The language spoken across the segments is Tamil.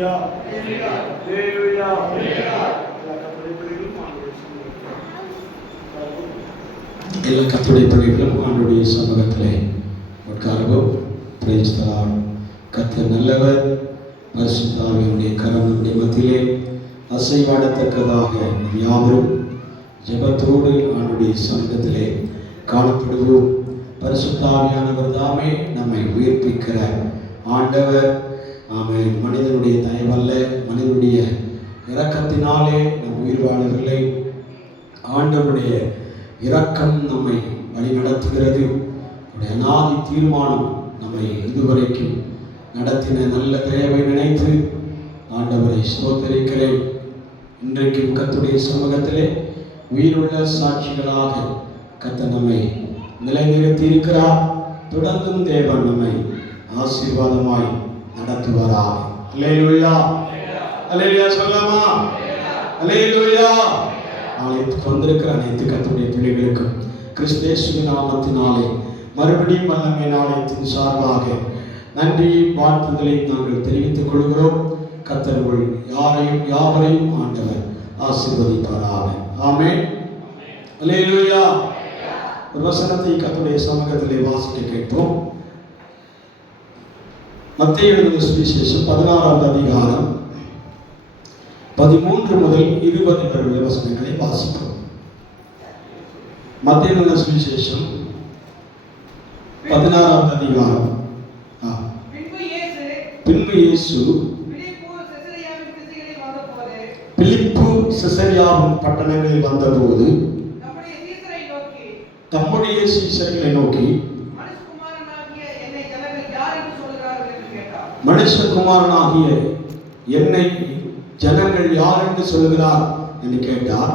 எல்லா கர்த்தருடைய பிள்ளைகளும் ஆண்டவருடைய சமூகத்திலே உட்கார்வோம். Praise the Lord. கர்த்தர் நல்லவர். பரிசுத்த ஆவியானவருடைய கரம் நம்முடைய மத்தியிலே அசைவாடத்தக்கதாக யாவரும் ஜெபத்தோடு ஆண்டவருடைய சமூகத்திலே காணப்படுவோம். பரிசுத்த ஆவியானவர் தாமே நம்மை உயிர்ப்பிக்கிற ஆண்டவர். ஆமென். மனிதனுடைய தயவல்ல, மனிதனுடைய இரக்கத்தினாலே நம் உயிர் வாழவில்லை. ஆண்டவருடைய இரக்கம் நம்மை வழி நடத்துகிறது. அநாதி தீர்மானம் நம்மை இதுவரைக்கும் நடத்தின நல்ல தயவை நினைத்து ஆண்டவரை ஸ்தோத்திரிக்கிறேன். இன்றைக்கும் கர்த்தருடைய சமூகத்திலே உயிருள்ள சாட்சிகளாக கர்த்தர் நம்மை நிலைநிறுத்தி இருக்கிறார். தொடர்ந்தும் தேவன் நம்மை ஆசீர்வாதமாய் நடத்துவாராக. அல்லேலூயா, அல்லேலூயா சொல்லலாமா? அல்லேலூயா. ஆலயத்துக்கு வந்திருக்கிற அனைத்து கர்த்தருடைய பிள்ளைகளுக்கும் கிறிஸ்து இயேசுவின் நாமத்தினாலே மறுபடியும் வல்லமை ஆலயத்தின் சார்பாக நன்றி வாழ்த்துதலை நாங்கள் தெரிவித்துக் கொள்கிறோம். கர்த்தர் யாவரையும் ஆண்டவர் ஆசீர்வதிப்பாராக. ஆமென். அல்லேலூயா. ஒரு வசனத்தை கர்த்தருடைய சமூகத்திலே வாசிக்க கேட்போம். மத்தேயு எழுதின சுவிசேஷம் 16வது அதிகாரம் 13 முதல் 20 வரை வசனங்களை வாசிப்போம். மத்தேயு எழுதின சுவிசேஷம் 16வது அதிகாரம். பின்பு இயேசு பிலிப்பு செசரியாவின் பட்டணங்களில் வந்தபோது தம்முடைய சீஷர்களை நோக்கி, மனுஷகுமாரனாகிய என்னை ஜனங்கள் யார் என்று சொல்லுகிறார் என்று கேட்டார்.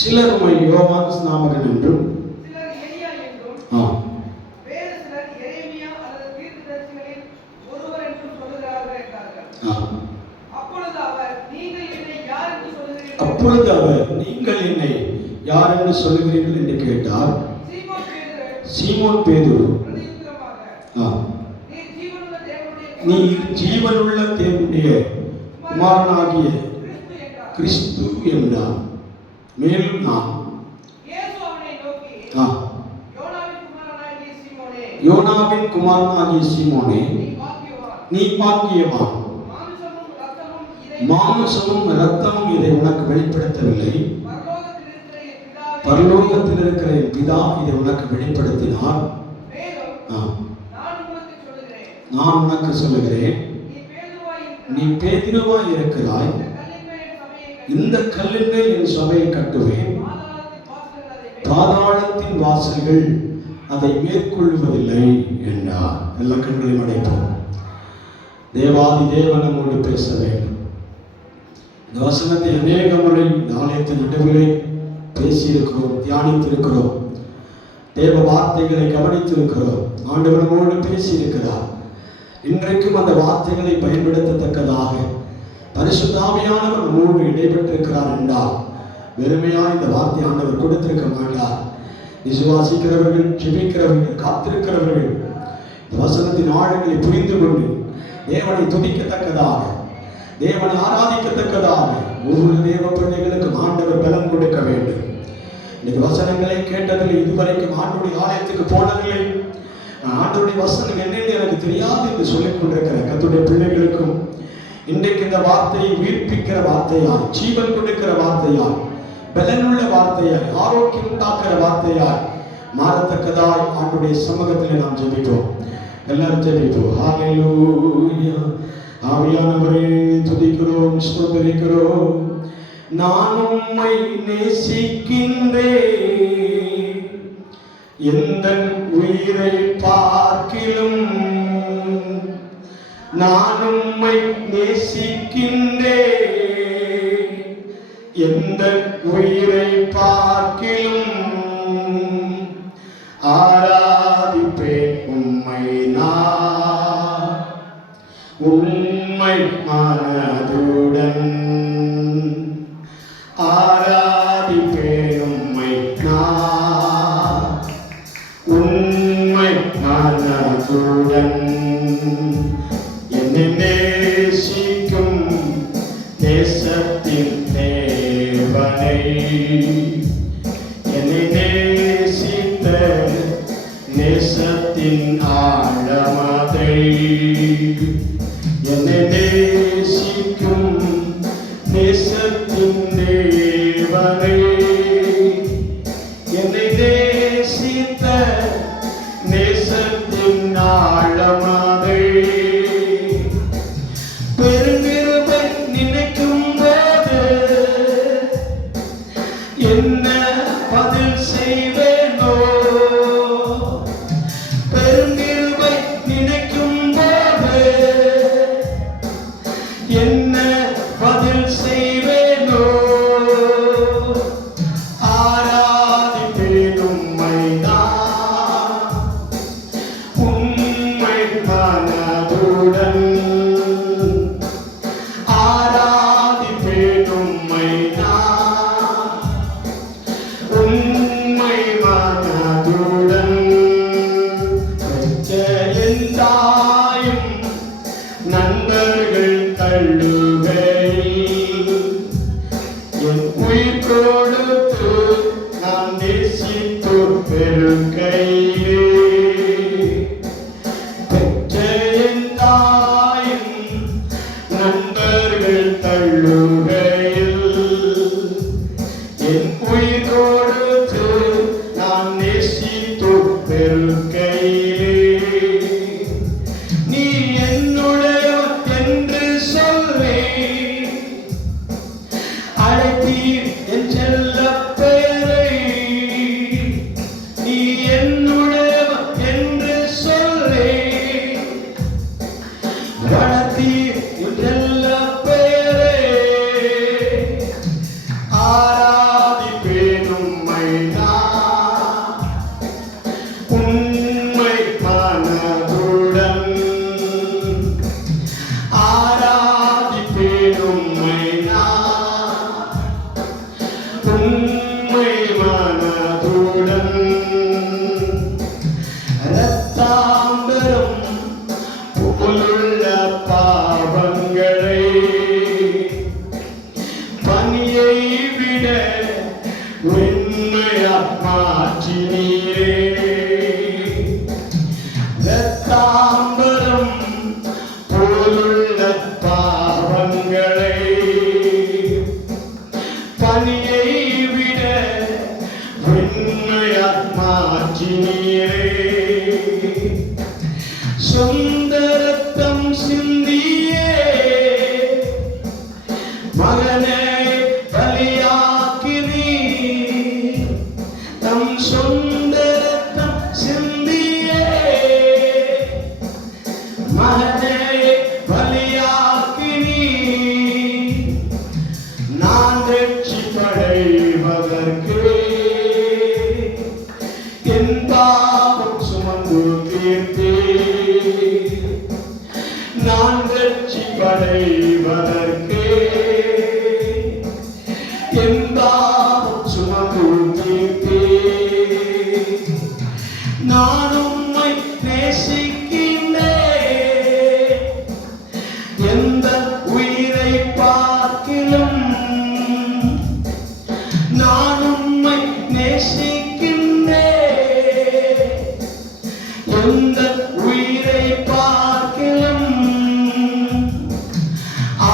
சிலர் உம்மை யோவான் ஸ்நாபகன் என்றும், அப்பொழுது அவர் நீங்கள் என்னை யார் என்று சொல்லுகிறீர்கள் என்று கேட்டார். சீமோன் பேதுரு, நீ ஜீவனுள்ள தேவனுடைய குமாரனாகிய கிறிஸ்து என்றார். மேலும் நான் யோனாவின் குமாரனாகிய சீமோனே, நீ பாக்கியவான். மாம்சமும் இரத்தமும் இதை உனக்கு வெளிப்படுத்தவில்லை, பரலோகத்தில் இருக்கிற என் பிதா இதை உனக்கு வெளிப்படுத்தினார். நான் உனக்கு சொல்லுகிறேன், நீ பேதுருவாய் இருக்கிறாய். இந்த கல்லின் மேல் என் சபையை கட்டுவேன். பாதாளத்தின் வாசல்கள் அதை மேற்கொள்வதில்லை என்றார். எல்லா கண்களையும் அடைப்போம். தேவாதி தேவன் நம்மோடு பேச வேண்டும். இந்த வசனத்தை அநேக முறை ஆலயத்தின் நடுவிலே பேசியிருக்கிறோம், தியானித்திருக்கிறோம், தேவ வார்த்தைகளை கவனித்திருக்கிறோம். ஆண்டவர் நம்மோடு பேசியிருக்கிறார். இன்றைக்கும் அந்த வார்த்தைகளை பயன்படுத்தத்தக்கதாக பரிசுத்த ஆவியானவர் நம்மோடு இடைபெற்றிருக்கிறார் என்றால் வெறுமையா இந்த வார்த்தை ஆண்டவர் கொடுத்திருக்க மாட்டார். விசுவாசிக்கிறவர்கள், ஜெபிக்கிறவர்கள், காத்திருக்கிறவர்கள் இந்த வசனத்தின் ஆழங்களை புரிந்து கொண்டு தேவனை துதிக்கத்தக்கதாக, தேவனை ஆராதிக்கத்தக்கதாக ஒவ்வொரு தேவ பிள்ளைகளுக்கும் ஆண்டவர் பலன் கொடுக்க வேண்டும். இன்னைக்கு வசனங்களை கேட்டதில்லை, இதுவரைக்கும் ஆண்டவருடைய ஆலயத்துக்கு போனதில்லை, ஆண்டவருடைய வசனம் என்னென்னு எனக்கு தெரியாது என்று சொல்லிக் கொண்டிருக்கிற கர்த்தருடைய பிள்ளைகளுக்கும் இன்றைக்கு இந்த வார்த்தையை உயிர்ப்பிக்கிற வார்த்தையாய், ஜீவன் கொடுக்கிற வார்த்தையாய், பலனுள்ள வார்த்தையாய், ஆரோக்கியம் உண்டாக்குற வார்த்தையாய் மாறத்தக்கதாய் ஆண்டவருடைய சமூகத்தில் நாம் ஜெபிப்போம். எல்லாரும் ஜெபிப்போம். ஹல்லேலூயா. ஆவியானவரே துதிக்கிறோம், ஸ்தோத்திரிக்கிறோம். நான் உம்மை நேசிக்கின்றேன், எந்த உயிரை பார்க்கிலும் நான் உம்மை நேசிக்கின்றேன், எந்த உயிரை பார்க்கிலும் ஆராதிப்பேன் உம்மை நான் உம்மை மனதுடன் ஆராதிப்பேன் உம்மை நான் உம்மை மன மனதுடன் என்னை நேசிக்கும் தேசத்தின் தேவனை, என்னை நேசித்த நேசத்தின் ஆழமதை, என்னை நேசிக்கும் நேசத்தின் தேவனை, என்னை நேசித்த நேசத்தின் ஆழமதை, பெருங்கிருபை நினைக்கும் போது என்ன பதில் செய்வேனோ, பெருங்கிருபை நினைக்கும் போது என்ன பதில் செய்வேனோ, ஆராதிப்பேன் உம்மைதான் உம்மை மனதுடன், ஆராதிப்பேன் உம்மைதான் உம்மை மனதுடன், பெற்ற என் தாயும் நண்பர்கள் தள்ளுகையில் என் உயிர் கொடுத்து நான் நேசித்தோர் பெருக்கையிலே, பெற்ற என் தாயும் நண்பர்கள் தள்ளுகையில் என் உயிர் கொடுத்து நான் நேசித்தோர் பெருக்கையிலே, நீ என்னுடையவன் என்று சொல்லி அழைத்தீர் என் செல்லப் பெயரை, நீ என்னுடையவன் என்று சொல்லி வளர்த்தீர் என் செல்லப் பெயரை, ஆராதிப்பேன் உம்மைதான் உம்மை மனதுடன், ஆராதிப்பேன் உம்மைதான் உம்மை மனதுடன், இரத்தாம்பரம் போலுள்ள பாவங்களை பனியை விட வெண்மையாய் மாற்றினீரே, இரத்தாம்பரம் போலுள்ள பாவங்களை பனியை விட வெண்மையாய் மாற்றினீரே, சொந்த ரத்தம் சிந்தியே மகனை பலியாக்கினீர், தம் சொந்த ரத்தம் சிந்தியே மகனை பலியாக்கினீர், நான் ரட்சிப்படைவதற்கு என் பாவம் சுமந்து தீர்த்தீர், நான் ரட்சிப்படைவதற்கு என் பாவம் சுமந்து தீர்த்தீர், நான் உம்மை நேசிக்கின்றேன் எந்த உயிரை பார்க்கிலும், நான் உம்மை நேசிக்கின்றேன் எந்த உயிரை பார்க்கிலும்,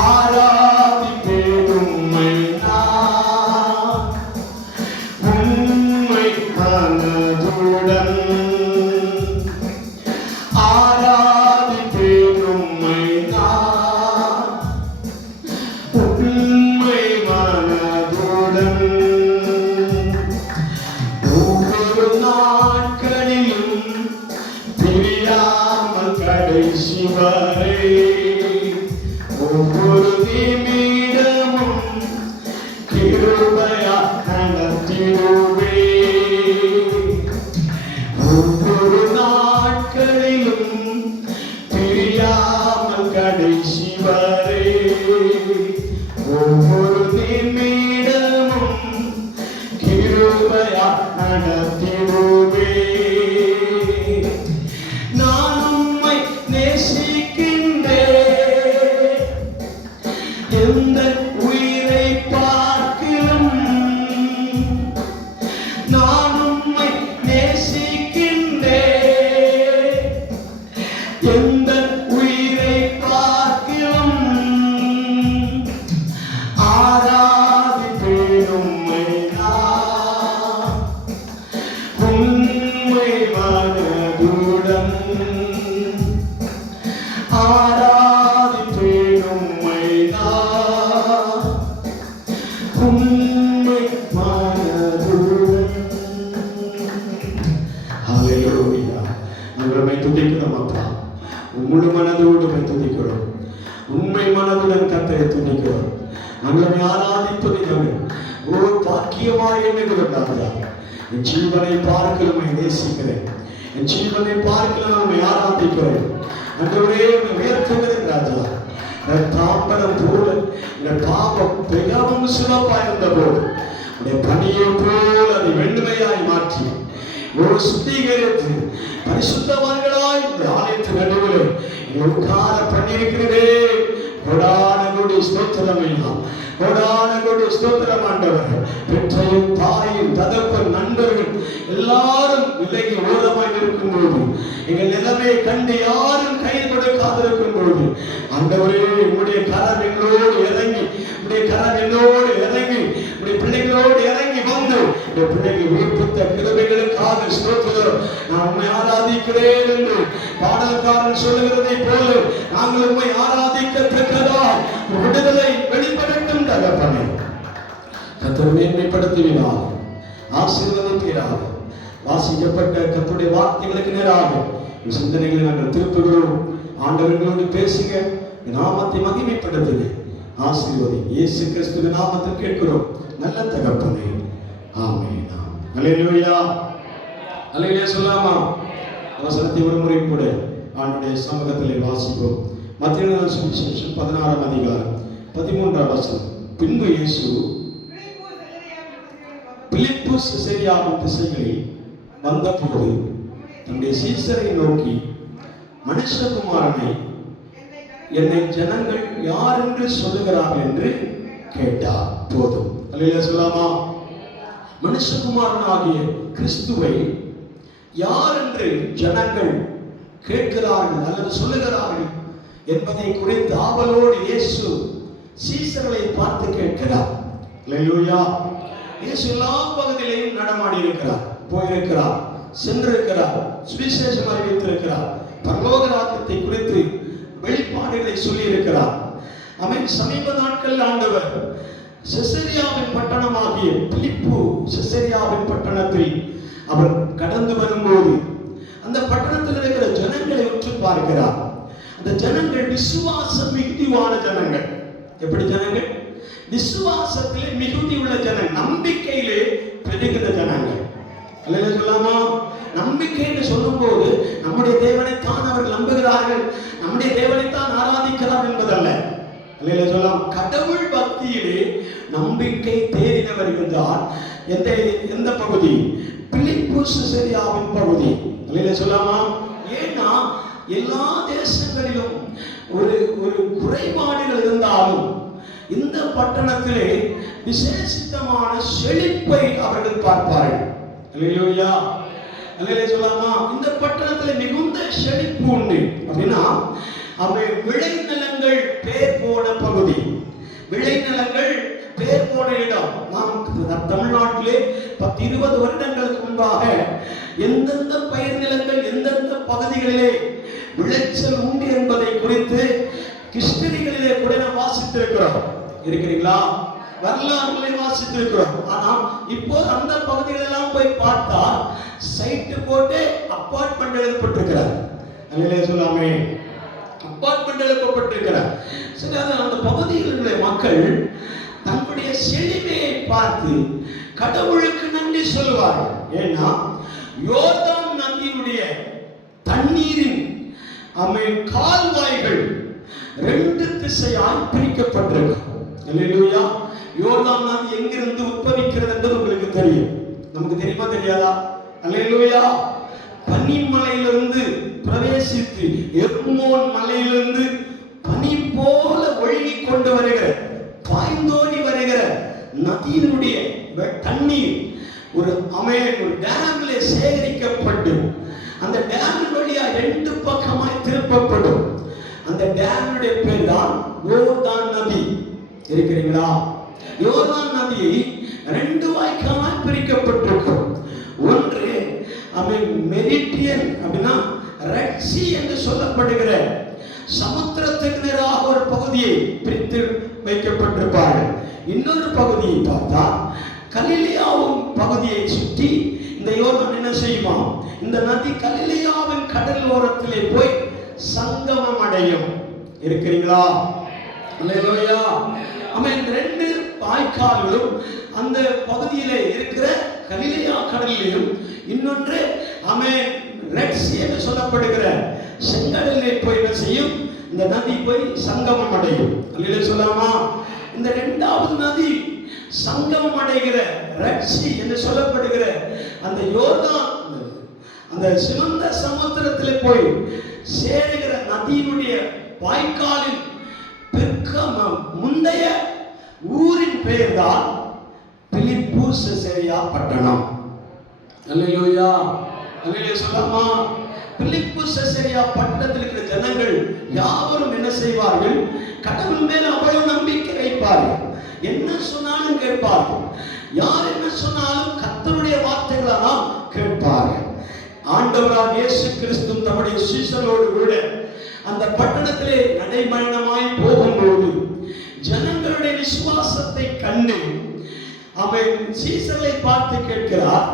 ஆராதிப்பேன் உம்மைதான் உம்மை மனதுடன், ஆராதிப்பேன் உம்மைதான் உம்மை மனதுடன், ஒவ்வொரு நாட்களிலும் பிரியா எந்த உயிரை பார்க்கிலும் ஆராதிப்பேன் உம்மை நான். உம்மை மனதுடன் ஆராதிப்பேன் உம்மை நான். உம்மை மனதுடன். ஹல்லேலூயா. நாங்கள் உம்மை துதிக்கிறோம் அப்பா. முழு மனதோடு உம்மை துதிக்கிறோம். உண்மை மனதுடன் கர்த்தரை துதிக்கிறோம். நாங்கள் உம்மை ஆராதிப்பதை நாங்கள் ஒரு பாக்கியமாய் எண்ணுகிறோம் ராஜா. என் ஜீவனை பார்க்கல உம்மை நேசிக்கிறேன். என் ஜீவனை பார்க்கல உம்மை ஆராதிக்கிறேன். ஆண்டவரே உம்மை உயர்த்துகிறேன் ராஜா. தாம்பரம் போல இந்த பாவம் மிகவும் சிறப்பாக இருந்த போது உடைய பணியை போல் அதை வெண்மையாய் மாற்றி ஒரு சுத்திகரித்து பரிசுத்தவான்களாய் இந்த ஆலயத்தின் நடுவில் உட்கார பண்ணியிருக்கிறதே. கொடான கோடி ஸ்தோத்திரம் ஐயா. கொடான கோடி ஸ்தோத்திரம் ஆண்டவர். பெற்றையும் தாயும் தகப்பன் நண்பர்கள் எல்லாரும் விலகி ஓரமாய் இருக்கும் போது, எங்கள் நிலைமையை கண்டு யாரும் கை கொடுக்காதிருக்கும் போது, ஆண்டவரே உங்களுடைய கரம் எங்களோடு இறங்கி, உங்களுடைய கரம் என்னோடு இறங்கி, உங்களுடைய பிள்ளைகளோடு இறங்கி வந்து உங்களுடைய பிள்ளைகள் உயிர்ப்பித்த கிருபைகளுக்காக ஸ்தோத்திரம். நான் உண்மை ஆராதிக்கிறேன் என்று பாடல்காரன் சொல்லுகிறதை போல நாங்கள் உண்மை ஆராதிக்கத்தக்கதா விடுதலை வெளிப்படட்டும் தகப்பனே. கர்த்தர் மேன்மைப்படுத்துவீராக, ஆசீர்வதிப்பீராக. வாசிக்கப்பட்ட கர்த்தருடைய வார்த்தைகளுக்கு நேராக சிந்தனைகளை நாங்கள் திருப்புகிறோம். ஆண்டவர்களோடு பேசுங்க, நாமத்தை மகிமைப்படுத்துங்க, ஆசீர்வதி. இயேசு கிறிஸ்துவின் நாமத்தில் கேட்கிறோம் நல்ல தகப்பனே, ஆமென். அல்லேலூயா. அல்லேலூயா சொல்லாமா? வசனத்தை ஒரு முறை கூட ஆண்டுடைய சமூகத்திலே வாசிப்போம். மத்தேயு சுவிசேஷம் 16ஆம் அதிகாரம் 13ஆம் வசனம். பின்பு இயேசு பிலிப்பு செசரியாவின் திசைகளில் வந்தபோது தம்முடைய சீசரை நோக்கி, மனுஷகுமாரனை என்னை ஜனங்கள் யார் என்று சொல்லுகிறார்கள் என்று கேட்டார். போதும். அல்லேலூயா சொல்லாமா? மனுஷகுமாரனாகிய கிறிஸ்துவை யார் என்று ஜனங்கள் கேட்கிறார்கள் அல்லது சொல்லுகிறார்கள் என்பதை குறித்து ஆவலோடு இயேசு சீசர்களை பார்த்து கேட்கிறார். அல்லேலூயா. இயேசு எல்லா பகுதியிலையும் நடமாடி இருக்கிறார், போயிருக்கிறார், சென்றிருக்கிறார், சுவிசேஷம் அறிவித்திருக்கிறார், பரலோக ராஜ்யத்தை குறித்து வெளிப்பாடுகளை சொல்லி இருக்கிறார். அவன் சமீப நாட்கள் ஆண்டவர் செசரியாவின் பட்டணமாகிய பிலிப்பு செசரியாவின் பட்டணத்தில் அவர் கடந்து வரும்போது அந்த பட்டணத்தில் இருக்கிற ஜனங்களை உற்று பார்க்கிறார். அந்த ஜனங்கள் விசுவாசம் மிகுதியான ஜனங்கள். எப்படி ஜனங்கள்? விசுவாசத்திலே மிகுதி உள்ள ஜனங்கள், நம்பிக்கையிலே பெருகிற ஜனங்கள். அல்லேலூயா சொல்லாமா? நம்பிக்கை என்று சொல்லும் போது நம்முடைய தேவனைத்தான் அவர்கள் நம்புகிறார்கள், நம்முடைய தேவனைத்தான் ஆராதிக்கிறார் என்பதல்ல. அல்லேலூயா சொல்லாம். கடவுள் பக்தியிலே நம்பிக்கை தேறினவர் இருந்தால் எந்த பகுதி? பிலிப்பு செசரியாவின் பகுதி. அல்லேலூயா சொல்லாமா? ஏன்னா எல்லா தேசங்களிலும் ஒரு குறைபாடுகள் இருந்தாலும் இந்த பட்டணத்திலே விசேஷித்தமான செழிப்பை அவர்கள் பார்ப்பார்கள். அல்லேலூயா. அல்லேலூயா சொல்லாமா? இந்த பட்டணத்திலே மிகுந்த செழிப்பு உண்டு. அப்படின்னா அவை விளைநிலங்கள் பேர் போன பகுதி, விளைநிலங்கள் பேர் போன இடம். நாம் தமிழ்நாட்டிலே 10-20 வருடங்களுக்கு முன்பாக எந்தெந்த பயிர் நிலங்கள் எந்தெந்த பகுதிகளிலே விளைச்சல் உண்டு என்பதை குறித்து கிருஷ்ணகிரிகளிலே கூட நாம் வாசித்திருக்கிறோம். இருக்கிறீங்களா? வரலாறுகளை வாசித்திருக்கிறோம். ஆனால் இப்போ அந்த பகுதிகளெல்லாம் போய் பார்த்தா சைட்டு போட்டு அப்பார்ட்மெண்ட் எழுதப்பட்டிருக்கிறார். அல்லேலூயா சொல்லாமே? அப்பார்ட்மெண்ட் எழுதப்பட்டிருக்கிறார். சரி, அந்த பகுதிகளிலே மக்கள் தங்களுடைய செழிமையை பார்த்து கடவுளுக்கு நன்றி சொல்லுவார்கள். ஏன்னா யோர்தான் நதியினுடைய தண்ணீரின் கால்வாய்கள் 2 திசையால் பிரிக்கப்பட்டிருக்கு. அல்லேலூயா. யோர்தான் நதி எங்கிருந்து உற்பவிக்கிறது என்பது உங்களுக்கு தெரியும். நமக்கு தெரியுமா தெரியாதா? அல்லேலூயா. பனிமலையிலிருந்து பிரவேசித்து எர்மோன் மலையிலிருந்து பனி போல ஒழுகி கொண்டு வருகிற, பாய்ந்தோடி வருகிற நதியினுடைய தண்ணீர் ஒரு டேமிலே சேகரிக்கப்பட்டு அந்த டேமின் வழியா 2 பக்கமாய் திருப்பப்பட்டு அந்த டேமுடைய பேர் தான் யோர்தான் நதி. இருக்கிறீங்களா? யோர்தான் நதி 2 வாய்க்காலாய் பிரிக்கப்பட்டிருக்கும். ஒன்று மெரிட்டியன் அப்படின்னா ரெட் சீ என்று சொல்லப்படுகிற சமுத்திரத்துக்கு நேராக ஒரு பகுதியை பிரித்து வைக்கப்பட்டிருப்பார்கள். இன்னொரு பகுதியை பார்த்தா கலிலேயாவின் பகுதியை சுற்றி இந்த யோர்தான் என்ன செய்யுமா, இந்த நதி கலிலேயாவின் கடல் ஓரத்திலே போய் சங்கமம் அடையும். இருக்கிறீங்களா? அல்லேலூயா. ஆமென். 2 வாய்க்கால்களும் அந்த பகுதியிலே இருக்கிற கலிலேயா கடலிலும், இன்னொன்று ஆமென் ரெட் சீ என்று சொல்லப்படுகிற செங்கடலிலே போய் என்ன செய்யும், இந்த நதி போய் சங்கமம் அடையும். அல்லேலூயா சொல்லாமா? இந்த 2வது நதி சங்கமம் அடைகிற ரெட் சீ என்று சொல்லப்படுகிற அந்த யோர்தான் அந்த சிவந்த சமுத்திரத்திலே போய் சேருகிற நதியினுடைய வாய்க்காலின் முந்தைய ஊரின் பெயர் தான் பிலிப்பு செசரியா பட்டணம். அல்லேலூயா. அல்லேலூயா சொல்லாமா? பிலிப்பு செசரியா பட்டணத்தில் இருக்கிற ஜனங்கள் யாவரும் என்ன செய்வார்கள், கடவுள் மேல் அவ்வளவு நம்பிக்கை வைப்பார்கள். என்ன சொன்னாலும் கேட்பார்கள். யார் என்ன சொன்னாலும் கர்த்தருடைய வார்த்தைகளெல்லாம் கேட்பார்கள். ஆண்டவராக இயேசு கிறிஸ்து தம்முடைய சீஷரோடு கூட அந்த பட்டணத்திலே நடைபயணமாய் போகும்போது ஜனங்களுடைய விசுவாசத்தை கண்டு அவன் சீஷரை பார்த்து கேட்கிறார்,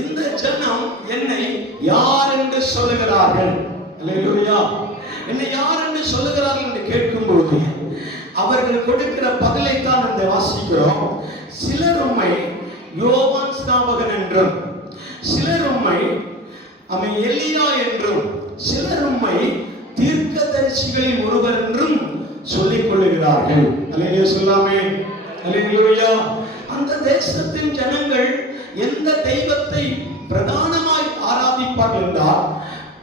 இந்த ஜனம் என்னை யார் என்று சொல்லுகிறார்கள்? அல்லேலூயா. என்னை யார் என்று சொல்லுகிறார்கள் என்று கேட்கும்போது அவர்கள் கொடுக்கிற பதிலை தான் அந்த வாசிக்கிறோம். சிலர் உம்மை யோவான் ஸ்நாபகன் என்றும், சிலர் உம்மை அவன் எலியா என்றும், சிலர் உம்மை தீர்க்கதரிசிகளில் ஒருவர் என்றும் சொல்லிக் கொள்ளுகிறார்கள். அல்லேலூயா சொல்லாமே? அல்லேலூயா. அந்த தேசத்தின் ஜனங்கள் எந்த தெய்வத்தை பிரதானமாய் ஆராதிப்பார்கள் என்றால்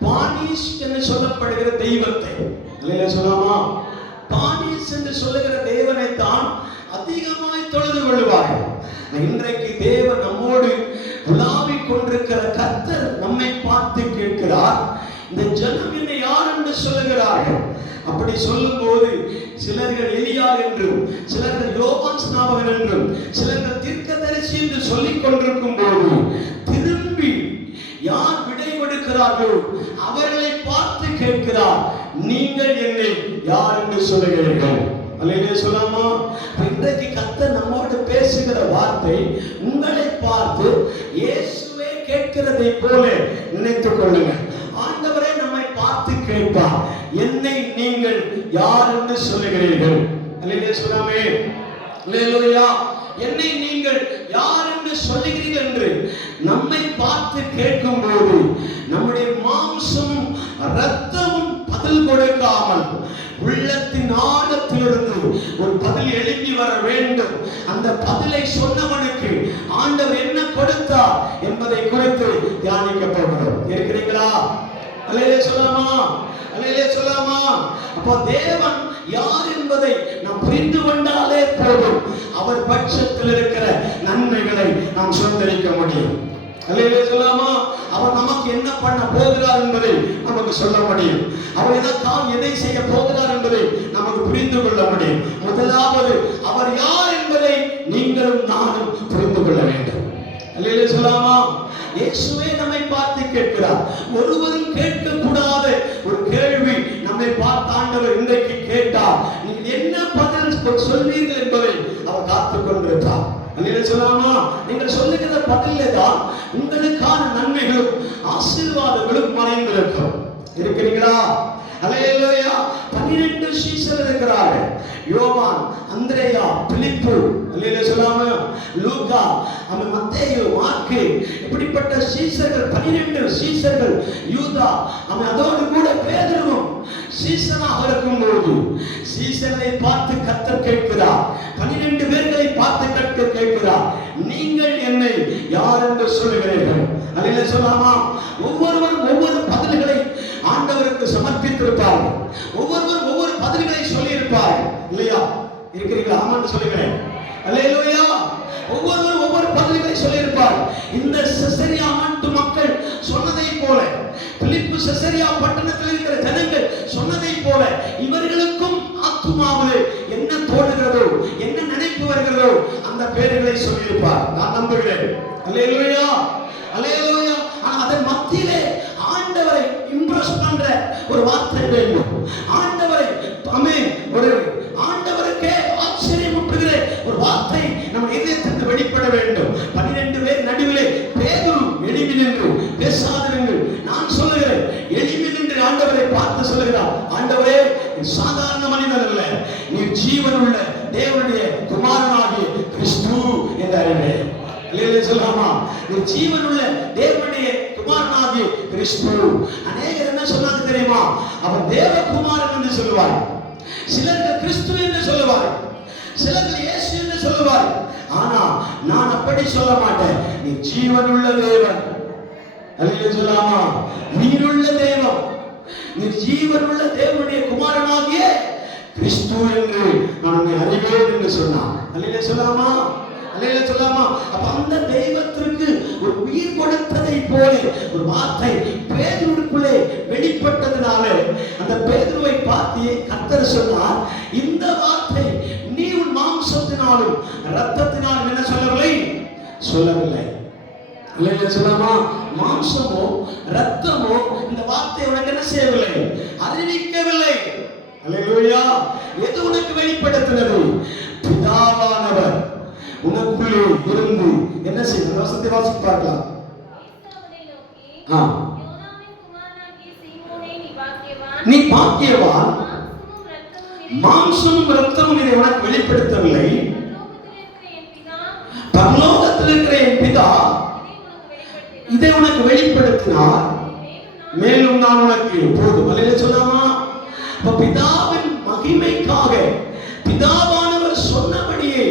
பானிஸ் என்று சொல்லப்படுகிற தெய்வத்தை. அல்லேலூயா சொல்லாமா? பானிஸ் என்று சொல்லுகிற தேவனை தான் அதிகமாய் தொழுது கொள்வார்கள். இன்றைக்கு தேவன் நம்மோடு உலாவிக் கொண்டிருக்கிற கர்த்தர் நம்மை பார்த்து கேட்கிறார், இந்த ஜனம் என்னை யார் என்று சொல்லுகிறார்கள்? அப்படி சொல்லும் போது சிலர்கள் எலியா என்றும், சிலர்கள் யோவான் ஸ்நாபகன் என்றும், சிலர்கள் தீர்க்கதரிசி என்று சொல்லிக் கொண்டிருக்கும் போது திரும்பி யார் விடை கொடுக்கிறார்களோ அவர்களை பார்த்து கேட்கிறார், நீங்கள் என்னை யார் என்று சொல்லுகிறீர்கள்? அல்லேலூயா சொல்லாமா? இன்றைக்கு கர்த்தர் நம்மோடு பேசுகிற வார்த்தை உங்களை பார்த்து இயேசுவே கேட்கிறதை போல நினைத்துக் கொள்ளுங்கள். ஆண்டவரே நம்மை பார்த்து கேட்பார், என்னை நீங்கள் யார் என்று சொல்லுகிறீர்கள்? அல்லேலூயா சொல்லாமே? அல்லேலூயா. என்னை நீங்கள் யார் என்று சொல்லுகிறீர்கள் என்று நம்மை பார்த்து கேட்கும் போது நம்முடைய மாம்சமும் இரத்தமும் பதில் கொடுக்காமல் உள்ளத்தின் ஆழத்திலிருந்து ஒரு பதில் எழுப்பி வர வேண்டும். அந்த பதிலை சொன்னவனுக்கு ஆண்டவர் என்ன கொடுத்தார் என்பதை குறித்து தியானிக்க போகிறோம். இருக்கிறீங்களா? அல்லேலூயா சொல்லாமா? அல்லேலூயா சொல்லாமா? அப்போ தேவன் யார் என்பதை நாம் புரிந்து கொண்டாலே போதும், அவர் பட்சத்தில் இருக்கிற நன்மைகளை நாம் சுதந்திரிக்க முடியும். அல்லேலூயா சொல்லாமா? அவர் நமக்கு என்ன பண்ண போகிறார் என்பதை நமக்கு சொல்ல முடியும். அவர் எதற்காக எதை செய்ய போகிறார் என்பதை நமக்கு புரிந்து கொள்ள முடியும். முதலாவது அவர் யார் என்பதை நீங்களும் நானும் புரிந்து கொள்ள வேண்டும். அல்லேலூயா சொல்லாமா? இயேசுவே நம்மை பார்த்து கேட்கிறார். ஒருவரும் கேட்கக்கூடாத ஒரு கேள்வி நம்மை பார்த்து ஆண்டவர் இன்றைக்கு கேட்டார். நீங்கள் என்ன பதில் சொல்வீர்கள் என்பதை அவர் காத்துக் கொண்டிருக்கிறார். அல்லேலூயா சொல்லாமா? நீங்கள் சொல்லுகிற பதிலே தான் உங்களுக்கான நன்மைகளும் ஆசீர்வாதங்களும் மறைந்திருக்கும். இருக்கிறீங்களா? அல்லேலூயா. 12 சீஷர்கள் இருக்கிறார்கள். யோவான், அந்திரேயா, பிலிப்பு, அல்லேலூயா சொல்லாமா? லூக்கா, மத்தேயு, மார்க்கு, இப்படிப்பட்ட சீஷர்கள் 12 சீஷர்கள். யூதா, அதோடு கூட பேதுருவும் சீஷனாக இருக்கும்போது சீஷனை பார்த்து கர்த்தர் கேட்கிறார். 12 பேர்களை பார்த்து கர்த்தர் கேட்கிறார், நீங்கள் என்னை யார் என்று சொல்லுகிறீர்கள்? அல்லேலூயா சொல்லாமா? ஒவ்வொருவரும் ஒவ்வொரு பதில்களை ஆண்டவருக்கு சமர்ப்பித்திருப்பார்கள். ஒவ்வொருவரும் ஒவ்வொரு பதில்களை சொல்லி இருப்பார்கள். இல்லையா? இருக்கிறீங்களா? ஆமான்னு சொல்லுகிறேன். அல்லேலூயா. ஒவ்வொருவரும் ஒவ்வொரு பதில்களை சொல்லி இருப்பார்கள். இந்த செசரியா நாட்டு மக்கள் சொன்னதை போல பிலிப்பு செசரியா பட்டணத்தில் இருக்கிற ஜனங்கள் சொன்னதை போல இவர்களுக்கும் ஆத்துமாவிலே என்ன தோணுகிறதோ, என்ன நினைப்பு வருகிறதோ அந்த பேர்களை சொல்லியிருப்பார். நான் நம்புகிறேன். அல்லேலூயா, அல்லேலூயா. அதன் மத்தியிலே ஆண்டவரை இம்ப்ரெஸ் பண்ற ஒரு வார்த்தை வேண்டும். ஆண்டவரை ஒரு ஆண்டவருக்கே ஆச்சரியமூட்டுகிற ஒரு வார்த்தை நம்ம இதயத்திற்கு வெளிப்பட வேண்டும். 12 பேர் நடுவிலே பேதுரு எழும்பி நின்று பேசாதிருங்கள். நான் சொல்லுகிறேன், எழும்பி நின்று ஆண்டவரை பார்த்து சொல்லுகிறார், ஆண்டவரே சாதாரண மனிதன் அல்ல, நீர் ஜீவனுள்ள தேவனுடைய குமாரனாகிய கிறிஸ்து என்று அறிவேன். அல்லேலூயா சொல்லாமா? நீர் ஜீவனுள்ள தேவனுடைய குமாரனாகிய கிறிஸ்து. அநேகர் என்ன சொன்னாங்க தெரியுமா? அவர் தேவகுமாரன் என்று சொல்லுவார், சிலர்கள் கிறிஸ்து என்று சொல்லுவார், சிலர்கள் இயேசு என்று சொல்லுவார். ஆனா நான் அப்படி சொல்ல மாட்டேன். நீ ஜீவனுள்ள தேவன். அல்லேலூயா சொல்லாமா? நீருள்ள தேவன், நீ ஜீவனுள்ள தேவனுடைய குமாரனாகிய கிறிஸ்து என்று நான் அறிவேன் என்று சொன்னான். அல்லேலூயா சொல்லாமா? அல்லேலூயா சொல்லாமா? அப்ப அந்த தெய்வத்திற்கு ஒரு உயிர் கொடுத்ததை போல ஒரு வார்த்தை பேதுருவுக்குள்ளே வெளிப்பட்டதனால அந்த பேதுருவை பார்த்து கர்த்தர் சொன்னார், இந்த வார்த்தை நீ உன் மாம்சத்தினாலும் இரத்தத்தினாலும் என்ன சொல்லவில்லை. அல்லேலூயா சொல்லாமா? மாம்சமோ இரத்தமோ இந்த வார்த்தை உனக்கு என்ன செய்யவில்லை, அறிவிக்கவில்லை. அல்லேலூயா. எது உனக்கு வெளிப்படுத்தினது? பிதாவானவர் உனக்குள்ளே இருந்து என்ன செய்ய? வசனத்தை வாசித்து பார்க்கலாம். நீ பாக்கியவான், மாம்சமும் இரத்தமும் இதை உனக்கு வெளிப்படுத்தவில்லை, பரலோகத்தில் இருக்கிற என் பிதா இதை உனக்கு வெளிப்படுத்தினார், மேலும் நான் உனக்கு போதும். அல்லேலூயா சொல்லாமா? பிதாவின் மகிமைக்காக பிதாவானவர் சொன்னபடியே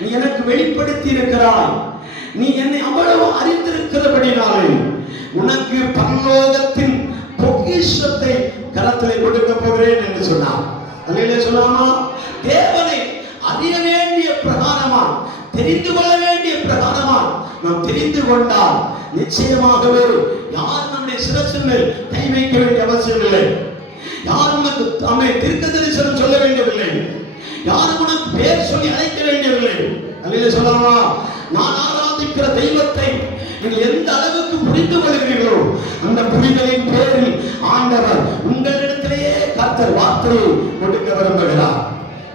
நீ எனக்கு வெளிப்படுத்தி இருக்கிறாய். நீ என்னை அவ்வளவு அறிந்திருக்கிறபடினாலே உனக்கு பரலோகத்தின் பொக்கிஷத்தை கரத்திலே கொடுக்க போகிறேன் என்று சொன்னார். அல்லேலூயா சொல்லாமா? தேவனை அறிய வேண்டிய பிரகாரமா, தெரிந்து கொள்ள வேண்டிய பிரகாரமா நாம் தெரிந்து கொண்டால் நிச்சயமாகவே யார் நம்முடைய சிரசின் மேல் கை வைக்க வேண்டிய அவசியம் இல்லை. யாரும் உனக்கு தீர்க்க தரிசனம் சொல்ல வேண்டியதில்லை. யாரும் உனக்கு பேர் சொல்லி அழைக்க வேண்டியதில்லை. அல்லேலூயா சொல்லாமா? நான் ஆராதிக்கிற தெய்வத்தை நீங்கள் எந்த அளவுக்கு புரிந்து கொள்கிறீர்களோ அந்த புரிதலின் பேரில் ஆண்டவர் உங்களிடத்திலேயே கர்த்தர் வார்த்தையை கொடுக்க விரும்புகிறார்.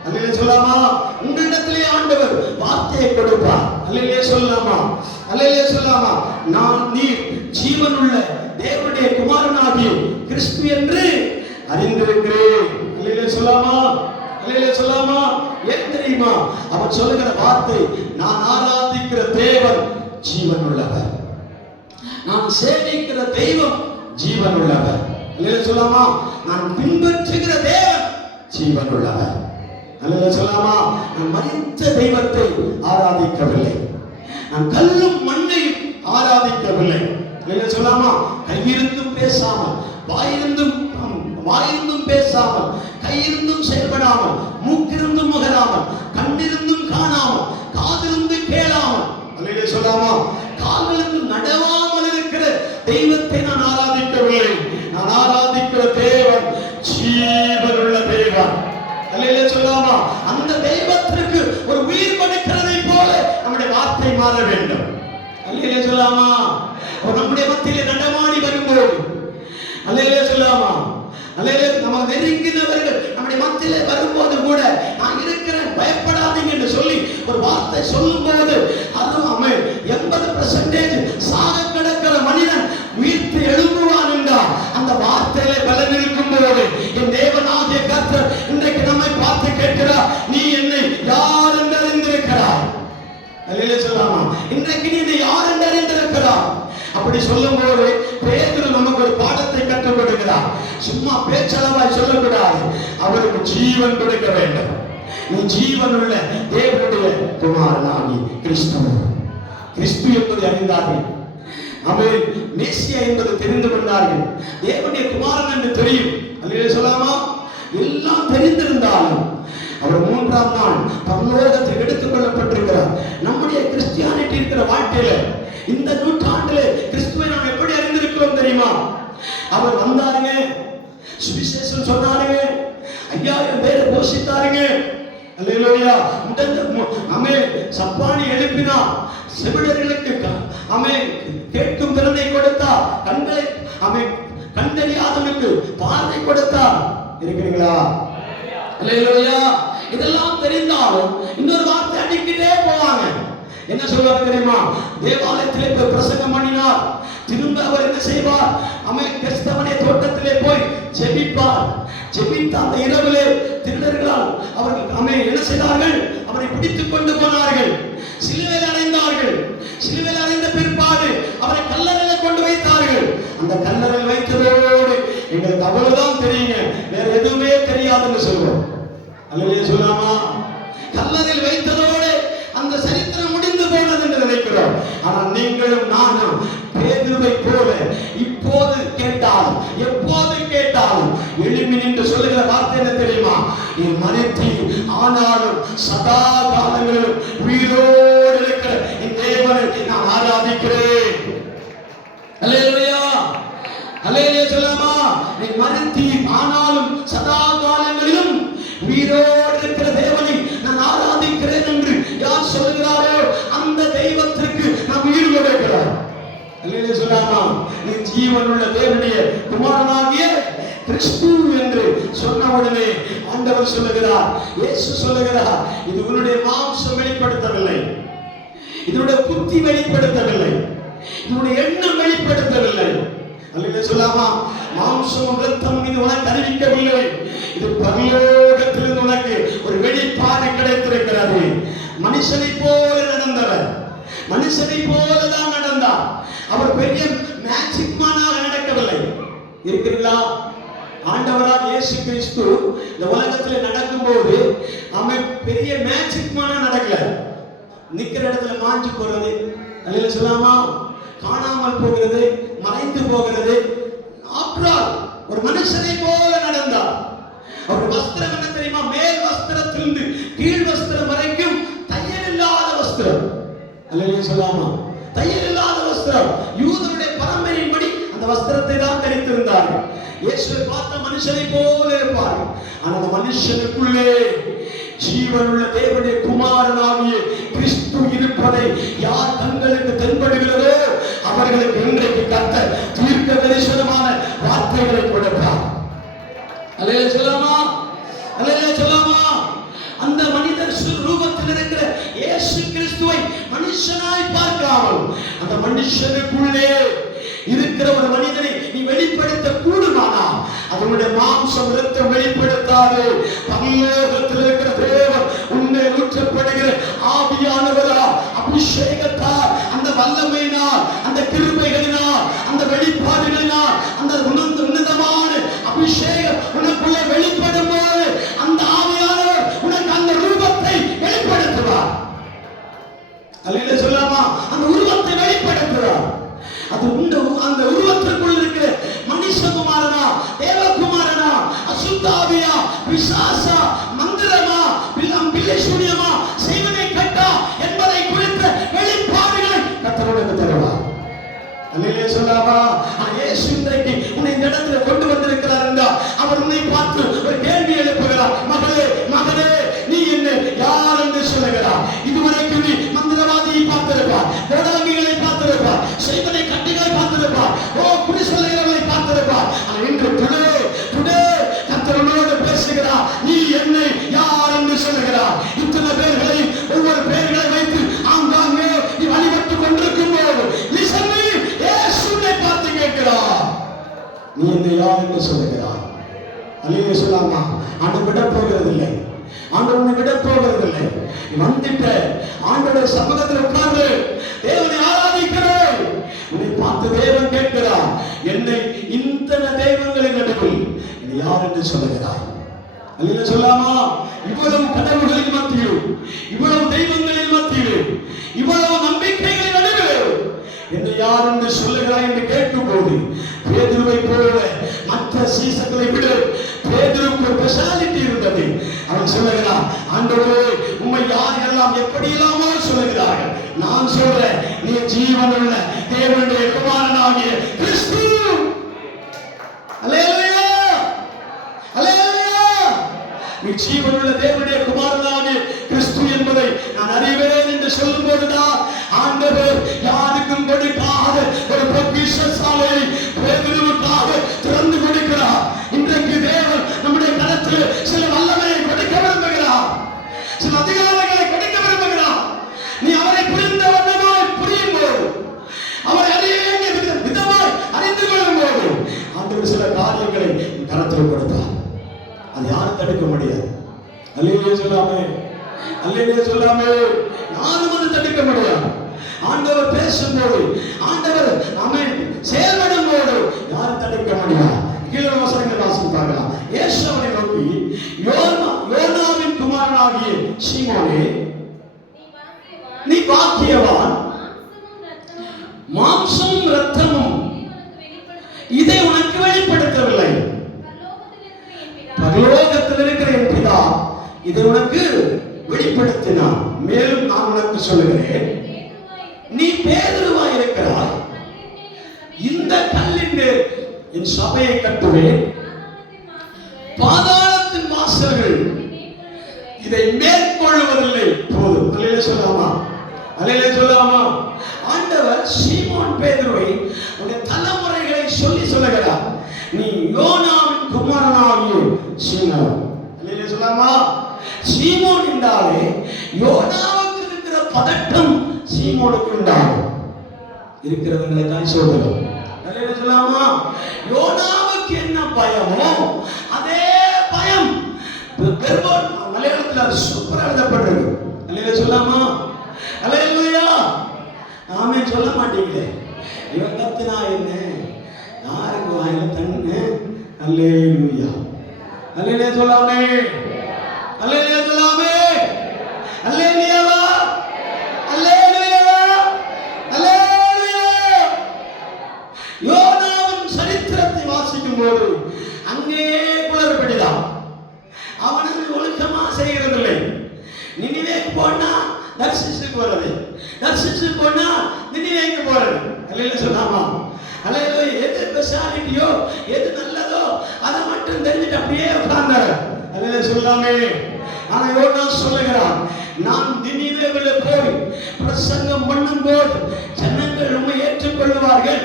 அல்லேலூயா சொல்லாமா? உங்களிடத்திலே ஆண்டவர் வார்த்தையை கொடுப்பார். அல்லேலூயா சொல்லாமா? அல்லேலூயா சொல்லாமா? நீ ஜீவனுள்ள தேவனுடைய குமாரனாகிய கிறிஸ்து என்று அறிந்திருக்கிறேன். அல்லேலூயா சொல்லாமா? அல்லேலூயா சொல்லாமா? ஏன் தெரியுமா? அவன் சொல்லுகிற வார்த்தை, நான் ஆராதிக்கிற தேவன் ஜீவனுள்ளவர், நான் சேவிக்கிற தெய்வம் ஜீவனுள்ளவர். அல்லேலூயா சொல்லாமா? நான் பின்பற்றுகிற தேவன் ஜீவனுள்ளவர். அல்லேலூயா சொல்லாமா? நான் மரித்த தெய்வத்தை ஆராதிக்கவில்லை, நான் கல்லும் மண்ணையும் ஆராதிக்கவில்லை. அல்லேலூயா சொல்லாமா? கையிருந்தும் பேசாமல், வாயிருந்தும் பேசாமல், கையிருந்தும் செயல்படாமல், மூக்கிருந்தும் முகராமல், கண்ணிருந்தும் காணாமல், காதிருந்து கேளாமல், அல்லேலூயா சொல்லாமா? கால்களிருந்து நடவாமல் இருக்கிற தெய்வத்தை நான் ஆராதிக்கவில்லை. நான் ஆராதிக்கிற தேவன் ஜீவனுள்ள தேவன். அல்லேலூயா சொல்லாமா? அந்த தெய்வத்திற்கு ஒரு உயிர் கொடுக்கிறதை போல நம்முடைய வார்த்தை மாற வேண்டும். அல்லேலூயா சொல்லாமா? நம்முடைய மத்தியிலே நடமாடி வரும்போது, அல்லேலூயா சொல்லாமா? அல்லேலூயா, நம்ம நெருங்கினவர்கள் நம்முடைய மத்தியிலே வரும்போது கூட நான் இருக்கிறேன் பயப்படாதீங்க என்று சொல்லி ஒரு வார்த்தை சொல்லும் போது அது 80% சாக கிடக்கிற மனிதன் உயிர்த்து எழும்புவான் என்றால் அந்த வார்த்தையில பலன் இருக்கும் போது என் தேவனாகிய கர்த்தர் இன்றைக்கு நம்மை பார்த்து கேட்கிறார், நீ என்னை யார் என்று அறிந்திருக்கிறாய்? அல்லேலூயா சொல்லாமா? இன்றைக்கு நீ என்னை யார் என்று அறிந்திருக்கிறாய்? அப்படி சொல்லும் போது பேதுரு நமக்கு ஒரு பாடத்தை கற்றுக் கொடுக்கிறார். சும்மா பேச்சளவாய் சொல்லக்கூடாது, அவருக்கு ஜீவன் கொடுக்க வேண்டும். நீ ஜீவனுள்ள தேவனுடைய குமாரனாகி கிறிஸ்து. கிறிஸ்து என்பதை அறிந்தார்கள், அவன் மேசியா என்பதை தெரிந்து கொண்டார்கள். தேவனுடைய குமாரன் என்று தெரியும். அல்லேலூயா சொல்லாமா? எல்லாம் தெரிந்திருந்தாலும் அவர் 3ஆம் நாள் பரலோகத்தில் எடுத்துக் கொள்ளப்பட்டிருக்கிறார். நம்முடைய கிறிஸ்டியானிட்டி இருக்கிற வாழ்க்கையில இந்த நூற்றாண்டிலே கிறிஸ்துவை நாம் எப்படி அறிந்திருக்கிறோம் தெரியுமா? அவர் வந்தாருங்க, சுவிசேஷம் சொன்னாருங்க, 5000 பேரை போஷித்தாருங்க. அல்லேலூயா. அமே சப்பானி எழுப்பினா, செவிடர்களுக்கு அமே கேட்கும் திறனை கொடுத்தா, கண்களை அமே கண்டறியாதவனுக்கு பார்வை கொடுத்தா. இருக்கிறீங்களா? அல்லேலூயா. இதெல்லாம் தெரிந்தாலும் இன்னொரு வார்த்தை அடிக்கிட்டே போவாங்க. என்ன சொல்வார் தெரியுமா? தேவாலயத்திலே போய் பிரசங்கம் பண்ணினார், திரும்ப அவர் என்ன செய்வார்? கிறிஸ்தவனே தோட்டத்திலே போய் ஜெபிப்பார். ஜெபித்த அந்த இரவிலே திருடர்களால் அவர்கள் என்ன செய்தார்கள்? அவரை பிடித்துக் கொண்டு போனார்கள், சிலுவையில் அறைந்தார்கள். சிலுவையில் அறைந்த பிற்பாடு அவரை கல்லறையில கொண்டு வைத்தார்கள். அந்த கல்லறையில் வைத்ததோடு எங்களுக்கு அவ்வளவுதான் தெரியுங்க, வேற எதுவுமே தெரியாதுன்னு சொல்லுவோம். அல்லேலூயா சொல்லாமா? கல்லறையில் வைத்ததோடு அந்த சரித்திரம் முடிந்து போனது என்று நினைக்கிறோம். ஆனால் நீங்களும் நானும் பேதுருவை போல இப்போது கேட்டாலும் எப்போது கேட்டாலும் எழும்பி நின்று சொல்லுகிற வார்த்தை என்ன தெரியுமா? நீ மரித்தி ஆனாலும் சதா காலங்களிலும் உயிரோடு இருக்கிற என் தேவனை நான் ஆராதிக்கிறேன். அல்லேலூயா. அல்லேலூயா சொல்லாமா? நீ மரித்தி ஆனாலும் சதா காலங்களிலும் உயிரோடு இருக்கிற தேவனை நான் ஆராதிக்கிறேன் என்று யார் சொல்கிறாரோ அந்த தெய்வத்திற்கு நாம் உயிர் கொடுக்கிறோம். அல்லேலூயா சொல்லாமா? நீ ஜீவனுள்ள தேவனுடைய குமாரனாகிய கிறிஸ்து என்று சொன்ன உடனே ஆண்டவர் சொல்லுகிறார், இயேசு சொல்லுகிறார், இது உன்னுடைய மாம்சம் வெளிப்படுத்தவில்லை, இதனுடைய புத்தி வெளிப்படுத்தவில்லை, இதனுடைய எண்ணம் வெளிப்படுத்தவில்லை. அல்லேலூயா சொல்லாமா? மாம்சமும் இரத்தமும் இது உனக்கு அறிவிக்கவில்லை, இது பரலோகத்திலிருந்து உனக்கு ஒரு வெளிப்பாடு கிடைத்திருக்கிறது. மனுஷனை போல நடந்தவர், மனுஷனை போலதான் நடந்தார். அவர் பெரிய மேஜிக் மேனாக நடக்கவில்லை. இருக்கிறீங்களா? ஆண்டவராக இயேசு கிறிஸ்து இந்த உலகத்தில் நடக்கும்போது அவன் பெரிய மேஜிக் மேனா நடக்கல. நிக்கிற இடத்துல மாஞ்சு போறது, அல்லேலூயா சொல்லாமா? காணாமல் போகிறது, மறைந்து போகிறது. ஆப்ரால் ஒரு மனுஷனை போல நடந்தார். அவர் வஸ்திரம் என்ன தெரியுமா? மேல் வஸ்திரத்திலிருந்து கீழ் வஸ்திரம் வரைக்கும் தையல் இல்லாத வஸ்திரம். அல்லேலூயா சொல்லாமா? தையல் இல்லாத வஸ்திரம். யூதருடைய பரம்பரையின்படி அந்த வஸ்திரத்தை தான் தரித்திருந்தார்கள். இயேசுவை பார்த்த மனுஷனை போல இருப்பார்கள். ஆனால் அந்த மனுஷனுக்குள்ளே ஜீவனுள்ள தேவனுடைய குமாரனாகிய கிறிஸ்து இருப்பதை யார் தங்களுக்கு தென்படுகிறதோ அவர்களுக்கு இன்றைக்கு கர்த்தர் தீர்க்க தரிசனமான வார்த்தைகளை கொடுப்பார். அல்லேலூயா சொல்லாமா? அல்லேலூயா சொல்லாமா? அந்த மனிதர் ரூபத்தில் இருக்கிற இயேசு கிறிஸ்துவை மனுஷனாய் பார்க்காமல் அந்த மனுஷனுக்குள்ளே இருக்கிற ஒரு மனிதனை நீ வெளிப்படுத்த கூடுமானா அதனுடைய மாம்சம் இரத்தம் வெளிப்படுத்தாது. பரலோகத்தில் இருக்கிற தேவன் உன்னை ஊற்றப்படுகிற ஆவியானவரா அபிஷேகத்தால், அந்த வல்லமையினால், அந்த கிருபைகளினால், அந்த வெளிப்பாடுகளினால், அந்த உன்னதமான அபிஷேகம் உனக்குள்ளே வெளிப்படும் போது அந்த ஆவியானவர் உனக்கு அந்த ரூபத்தை வெளிப்படுத்துவார். அல்லேலூயா சொல்லாமா? அந்த உருவத்தை வெளிப்படுத்துவார். அது அந்த உருவத்திற்குள் இருக்கிற மனுஷகுமாரனா, தேவகுமாரனா, அசுத்தாவியா, பிசாசா, மந்திரமா, பிள்ளை சூனியமா, செய்வனை கட்டா என்பதை குறித்த வெளிப்பாடுகளை கர்த்தருக்கு தருவார். அல்லேலூயா சொல்லாமா? இயேசு இன்றைக்கு உன்னை இந்த இடத்துல கொண்டு வந்திருக்கிறார் என்றால் அவர் உன்னை பார்த்து ஒரு கேள்வி எழுப்புகிறார். மகளே, மகனே, நீ என்ன யார் என்று சொல்லுகிறார். இதுவரைக்கும் நீ மந்திரவாதியை பார்த்திருப்பார், கோடாங்கிகளை பார்த்திருப்பார், செய்வனை கட்டிகளை பார்த்திருப்பார், குடி சொல்லுகிறவர்களை பார்த்திருப்பார். இன்று டுடே கர்த்தரோடு பேசுகிறார். நீ என்னை யார் என்று சொல்லுகிறார். இத்தனை பேர்களை ஒவ்வொரு பேர்களை வைத்து ஆங்காங்கே நீ வழிபட்டுக் கொண்டிருக்கும் போது இயேசுவை பார்த்து கேட்கிறார், நீ என்னை யார் என்று சொல்லுகிறார். அல்லேலூயா சொல்லாமா? ஆண்டு விட போகிறதில்லை, ஆண்டவர் உன்னை விட போகிறதில்லை. வந்துட்ட ஆண்டவருடைய சமூகத்தில் உட்கார்ந்து தேவனை ஆராதிக்கிறேன். உன்னை பார்த்து தேவன் கேட்கிறார், என்னை இத்தனை தெய்வங்களின் நடுவில் நீ யார் என்று சொல்லுகிறாய். அல்லேலூயா சொல்லாமா? இவ்வளவு கடவுள்களின் மத்தியில், இவ்வளவு தெய்வங்களின் மத்தியில், இவ்வளவு நம்பிக்கைகளின் நடுவில் என்னை யார் என்று சொல்லுகிறாய் என்று கேட்கும் போது பேதுருவை போல மற்ற சீசர்களை விட பேதுருக்கு ஒரு ஸ்பெஷாலிட்டி இருந்தது. அவன் சொல்லுகிறான், ஆண்டவரே, உம்மை யார் எல்லாம் எப்படி இல்லாமோ சொல்லுகிறார்கள். நான் சொல்றேன், நீ ஜீவனுள்ள தேவனுடைய குமாரனாகிய கிறிஸ்து. ஜீவனுள்ள தேவனுடைய குமாரனாகிய கிறிஸ்து என்பதை நான் அறிவேன் என்று சொல்லும் போதுதான் ஆண்டவர் யாருக்கும் கொடுக்காத ஒரு பொக்கிஷசாலையை பேதுருவுக்காக திறந்து கொடுக்கிறார். இன்றைக்கு தேவன் நம்முடைய கரத்தில் சில வல்லமையை கொடுக்க விரும்புகிறார், சில அதிகாரங்களை கொடுக்க விரும்புகிறார். நீ அவரை புரிந்த வண்ணமாய் புரியும் போது, அவரை அறிய வேண்டிய விதமாய் அறிந்து கொள்ளும் போது ஆண்டவர் சில காரியங்களை கரத்தில் கொடுத்தார். அது யாரும் தடுக்க முடியாது. அல்லேலூயா சொல்லாமே, அல்லேலூயா சொல்லாமே. யாரும் அது தடுக்க முடியாது. ஆண்டவர் பேசும்போது, ஆண்டவர் ஆமென் செயல்படும் போது யாரும் தடுக்க முடியாது. கீழே வசனங்கள் வாசிப்பார்களா? இயேசு அவரை நோக்கி, யோனாவின் குமாரனாகிய சீமோனே, நீ பாக்கியவான், மாம்சமும் இரத்தமும் இதை உனக்கு வெளிப்படுத்தவில்லை, பரலோகத்தில் இருக்கிற என் பிதா இதை உனக்கு வெளிப்படுத்தினார். மேலும் நான் உனக்கு சொல்லுகிறேன், நீ பேதுருவாய் இருக்கிறாய், இந்த கல்லின் மேல் என் சபையை கட்டுவேன், பாதாளத்தின் வாசல்கள் இதை மேற்கொள்வதில்லை. போதும். அல்லேலூயா சொல்லாமா, அல்லேலூயா சொல்லாமா. ஆண்டவர் சீமோன் பேதுருவை உன்னுடைய தலைமுறைகளை சொல்லி சொல்லுகிறார், நீ யோனாவின் குமாரனாகிய சீமோன். அல்லேலூயா சொல்லாமா. சீமோன் என்றாலே யோனாவுக்கு இருக்கிற பதட்டம் சீமோனுக்கு உண்டாகும். இருக்கிறவங்களை தான் சொல்றோம். அல்லேலூயா சொல்லாமா. யோனாவுக்கு என்ன பயமோ அதே பயம் பெர்போன் மலையாளத்தில் சூப்பரா எழுதப்பட்டிருக்கு. அல்லேலூயா சொல்லாமா. அல்லேலூயா. நாமே சொல்ல மாட்டீங்களே, இவன் கத்துனா என்ன, யாருக்கு வாயில தண்ணு. அல்லேலூயா, அல்லேலூயா சொல்லாமே, அல்லேலூயா சொல்லாமே. அல்லேலூயாவா, அல்லேலூயாவா, அல்லேலூயா. யோனாவின் சரித்திரத்தை வாசிக்கும் போது அங்கே குளறுபடிதான். அவனுக்கு ஒழுக்கமா செய்கிறதில்லை. நினிவேக்கு போனா தர்சிசுக்கு போறது, தர்சிசுக்கு போனா நினிவேக்கு போறது. அல்லேலூயா சொல்லாமா. அல்லேலூயா. எது ஸ்பெஷாலிட்டியோ, எது நல்லதோ அதை மட்டும் தெரிஞ்சுட்டு அப்படியே உட்கார்ந்தாரு. அல்லேலூயா சொல்லாமே. ஆனா யோனா சொல்லுகிறான், நான் நினிவேவில் போய் பிரசங்கம் பண்ணும் போது ஜனங்கள் உண்மை ஏற்றுக்கொள்வார்கள்,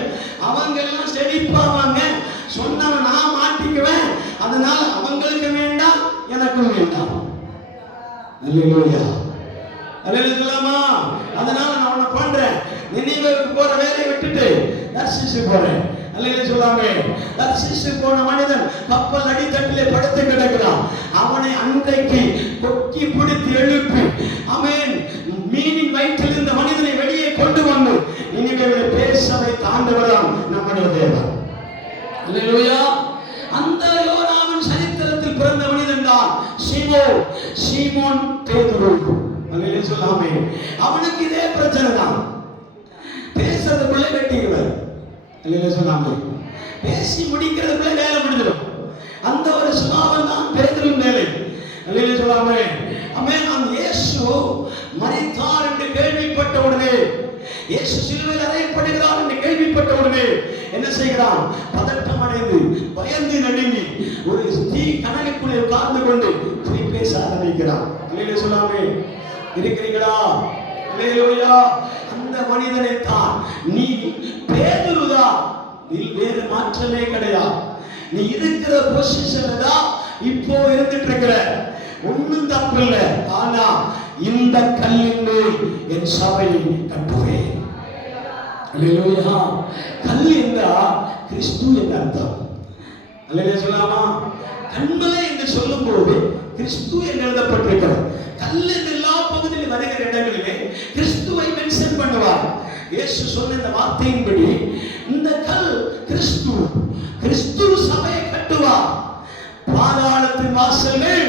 அவங்க எல்லாம் செழிப்பாவாங்க, சொன்னவன் நான் மாட்டிக்குவேன், அதனால அவங்களுக்கு வேண்டாம் எனக்கும் வேண்டாம். அல்லேலூயா, அல்லேலூயா சொல்லாமா. அதனால நான் உன்னை பண்றேன், நினிவேவுக்கு போற வேலையை விட்டுட்டு தர்சிசு போறேன். அல்லேலூயா சொல்லாமே. தர்சிசு போன மனிதன் கப்பல் அடித்தட்டிலே படுத்து கிடக்கிறான். அவனை அன்றைக்கு கொக்கி பிடித்து எழுப்பி ஆமென் மீனின் வயிற்றில் இருந்த மனிதனை வெளியே கொண்டு வந்து நினிவேவில் பேச வைத்த ஆண்டவராம் நம்முடைய தேவன். அல்லேலூயா. அந்த யோனாவின் சரித்திரத்தில் பிறந்த மனிதன் தான் சீமோன் பேதுரு. அல்லேலூயா சொல்லாமே. அவனுக்கு இதே பிரச்சனை தான், பேசுறதுக்குள்ளே வெட்டிடுவார். அல்லேலூயா சொல்லாமே. பேசி முடிக்கிறதுக்குள்ளே வேலை முடிஞ்சிடும். அந்த ஒரு சுபாவம் தான் பேதுருவின் வேலை. அல்லேலூயா சொல்லாமே. ஆமென். அந்த இயேசு மரித்தார் என்று கேள்விப்பட்ட உடனே, இயேசு சிலுவையில் அறையப்படுகிறார் என்று கேள்விப்பட்ட உடனே என்ன செய்கிறான்? பதட்டம் அடைந்து பயந்து நடுங்கி ஒரு தீ கனலுக்குள்ளே உட்கார்ந்து கொண்டு போய் பேச ஆரம்பிக்கிறான். அல்லேலூயா சொல்லாமே. இருக்கிறீங்களா? அல்லேலூயா. அந்த மனிதனை தான் நீ பேதுருதான், நீ வேறு மாற்றமே கிடையாது. நீ இருக்கிற பொசிஷன்ல தான் இப்போ இருந்துட்டு இருக்கிற, ஒண்ணும் தப்பு இல்லை. ஆனா இந்த கல்லின் மேல் என் சபையை கட்டுவேன். அல்லேலூயா. கல் என்றா கிறிஸ்து என்ற அர்த்தம். அல்லேலூயா சொல்லாமா. கண்மலை என்று சொல்லும் போது கிறிஸ்து என்று எழுதப்பட்டிருக்கிறது. கல் என்று எல்லா பகுதியில் வருகிற இடங்களிலே கிறிஸ்துவை மென்ஷன் பண்ணுவார். இயேசு சொன்ன இந்த வார்த்தையின்படி இந்த கல் கிறிஸ்து, கிறிஸ்து சபையை கட்டுவார், பாதாளத்தின் வாசல்கள்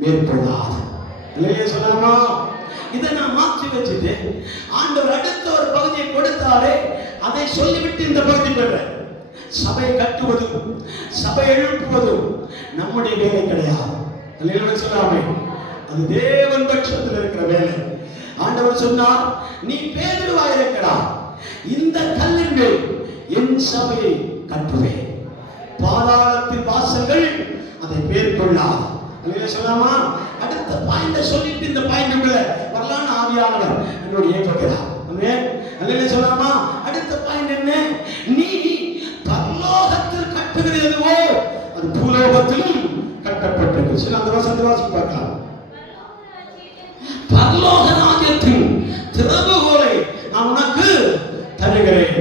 மேற்கொள்ளாது. அல்லேலூயா சொல்லாமா. இதை நான் மாற்றி வச்சுட்டு ஆண்டவர் அடுத்த ஒரு பகுதியை கொடுத்தாலே அதை சொல்லிவிட்டு இந்த பகுதி பெறேன். சபை கட்டுவதும் சபை எழுப்புவதும் நம்முடைய வேலை கிடையாது. அல்லேலூயா சொல்லாமே. அது தேவன் பட்சத்தில் இருக்கிற வேலை. ஆண்டவர் சொன்னார், நீ பேதுருவாய் இருக்கிறாய், இந்த கல்லின் மேல் என் சபையை கட்டுவேன், பாதாளத்தின் வாசல்கள் அதை மேற்கொள்ளாது. சொல்லாமா? அடுத்த பாயிண்ட சொல்லிட்டு இந்த பாயிண்ட் வரலான்னு ஆவியானவர் என்னோட ஏற்படுகிறார். சொல்லாமா? அடுத்த பாயிண்ட் என்ன? நீ பரலோகத்தில் கட்டுகிறது எதுவோ அது பூலோகத்திலும் கட்டப்பட்டிருக்கு. சில அந்த வசனத்தை வாசித்து பார்க்கலாம். பரலோக ராஜ்யத்தின் திறவுகோலை நான் உனக்கு தருகிறேன்.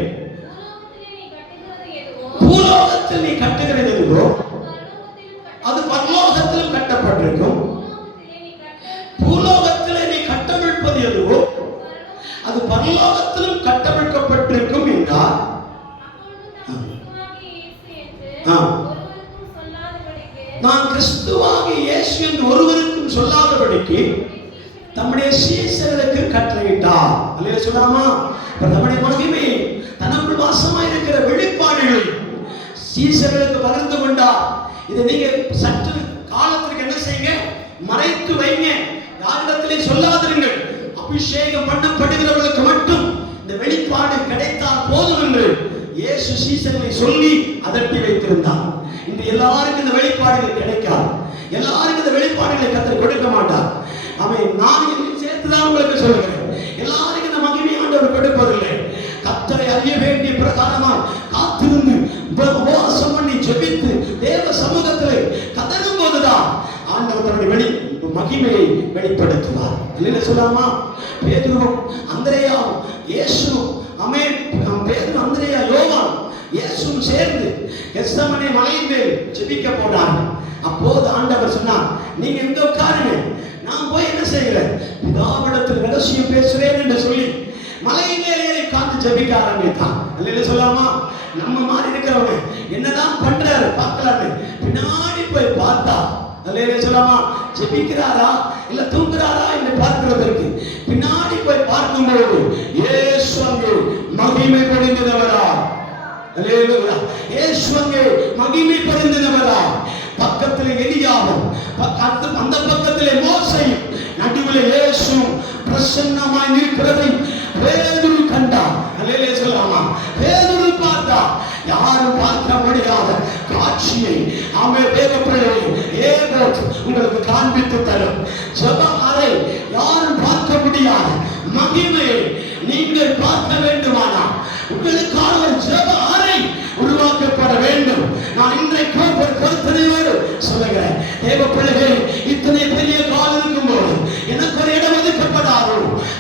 பூலோகத்தில் நீ கட்டுகிறது எதுவோ அது பரலோகத்திலும் கட்டப்பட்டிருக்கும். பூலோகத்திலே நீ கட்டமைப்பது எதுவோ அது பரலோகத்திலும் கட்டமைக்கப்பட்டிருக்கும் என்றார். நான் கிறிஸ்துவாகிய இயேசு என்று ஒருவருக்கும் சொல்லாதபடிக்கு தம்முடைய சீசர்களுக்கு கட்டளையிட்டார். அல்லேலூயா சொல்லாமா? நம்முடைய மகிமை தனக்குள் வாசமாய் இருக்கிற வெளிப்பாடுகளை சீசர்களுக்கு பகிர்ந்து கொண்டார். இதை நீங்க சற்று காலத்திற்கு என்ன செய்யுங்க? மறைத்து வைங்க. யாரிடத்திலே சொல்லாதிருங்கள். அபிஷேகம் பண்ணப்படுகிறவர்களுக்கு மட்டும் இந்த வெளிப்பாடு கிடைத்தால் போதும் என்று இயேசு சீசர்களை சொல்லி அதட்டி வைத்திருந்தார். இந்த எல்லாருக்கும் இந்த வெளிப்பாடுகள் கிடைக்காது. எல்லாருக்கும் இந்த வெளிப்பாடுகளை கர்த்தர் கொடுக்க மாட்டார். அவன் நான் சேர்த்துதான் உங்களுக்கு சொல்லுகிறேன். எல்லாருக்கும் இந்த மகிமை ஆண்டவர் கொடுப்பதில்லை. கர்த்தரை அறிய வேண்டிய பிரகாரமா காத்திருந்து உபவாசம் பண்ணி ஜெபித்து தேவ சமூகத்திலே கதறும் போதுதான் ஆண்டவர் தன்னுடைய மகிமையை வெளிப்படுத்துவார். இல்லைன்னு சொல்லாமா? பேதுருவும் அந்திரேயாவும் இயேசு பேதுரு அந்திரேயா யோவான் இயேசுவும் சேர்ந்து கெத்செமனே மலையின் மேல் ஜெபிக்க போனாங்க. அப்போது ஆண்டவர் சொன்னார், நீங்க எங்க உட்காருங்க, நான் போய் என்ன செய்கிறேன்? பிதாவிடத்தில் ரகசியம் பேசுறேன் என்று சொல்லி மலையின் மேலே காத்து ஜெபிக்க ஆரம்பித்தான். இல்லைன்னு சொல்லாமா? நம்ம மாதிரி இருக்கிறவங்க என்னதான் பண்றாரு பார்க்கலான்னு பின்னாடி போய் பார்த்தா அல்லேலூயா சொல்லாமா? ஜெபிக்கிறாரா இல்ல தூங்குறாரா என்று பார்க்கிறதற்கு பின்னாடி போய் பார்க்கும்போது இயேசு அங்கே மகிமை பொழிந்தவரா. அல்லேலூயா. இயேசு அங்கே மகிமை பொழிந்தவரா. பக்கத்திலே எலியாவும் அந்த பக்கத்திலே மோசேயும் நடுவிலே இயேசு பிரசன்னமாய் நிற்கிறதை பேதுரு கண்டார். அல்லேலூயா சொல்லாமா? பேதுரு பார்த்தா யாரும் பார்க்க முடியாத காட்சியை உங்களுக்கு காண்பித்து தரும். ஜெப அறை யாரும் பார்க்க முடியாத மகிமையை நீங்கள் பார்க்க வேண்டுமானால் உங்களுக்கான ஒரு ஜெப அறை உருவாக்கப்பட வேண்டும். நான் இன்றைக்கு ஒரு கருத்தனையோடு சொல்லுகிறேன். தேவ பிள்ளைகள், இத்தனை பெரிய கால் இருக்கும்போது எனக்கு ஒரு இடம் ஒதுக்கப்படாதோ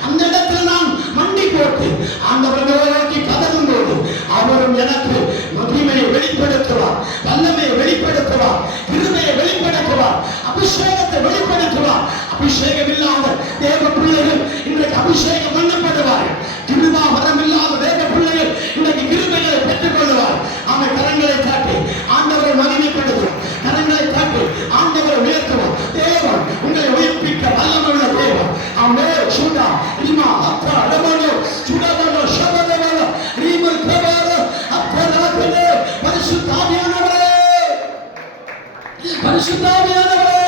அந்த இடத்தில் நான் மண்டி போட்டு ஆண்டவர்களை நோக்கி கதறும் போது அவரும் எனக்கு மகிமையை வெளிப்படுத்துவார், வல்லமையை வெளிப்படுத்துவார், கிருபையை வெளிப்படுத்துவார், அபிஷேகத்தை வெளிப்படுத்துவார். அபிஷேகம் இல்லாத தேவ பிள்ளைகள் இன்றைக்கு அபிஷேகம் பண்ணப்படுவார்கள். கிருபா வரம் இல்லாத தேவ பிள்ளைகள் இன்றைக்கு கிருபைகளை பெற்றுக் கொள்வார். அவன் கரங்களை காட்டி ஆண்டவரை மகிமைப்படுத்துவார். கரங்களை காட்டி ஆண்டவரை உயர்த்துவார். தேவன் உங்களை உயிர்ப்பிக்க வல்லமையுள்ள தேவன். அமே சுடா ரிமா அப்பா ரமணோ சுடமனோ ஷபதமனோ ரீமல் கபாரோ அப்பா ராகனே பரிசுத்த ஆவியானவரே, பரிசுத்த ஆவியானவரே,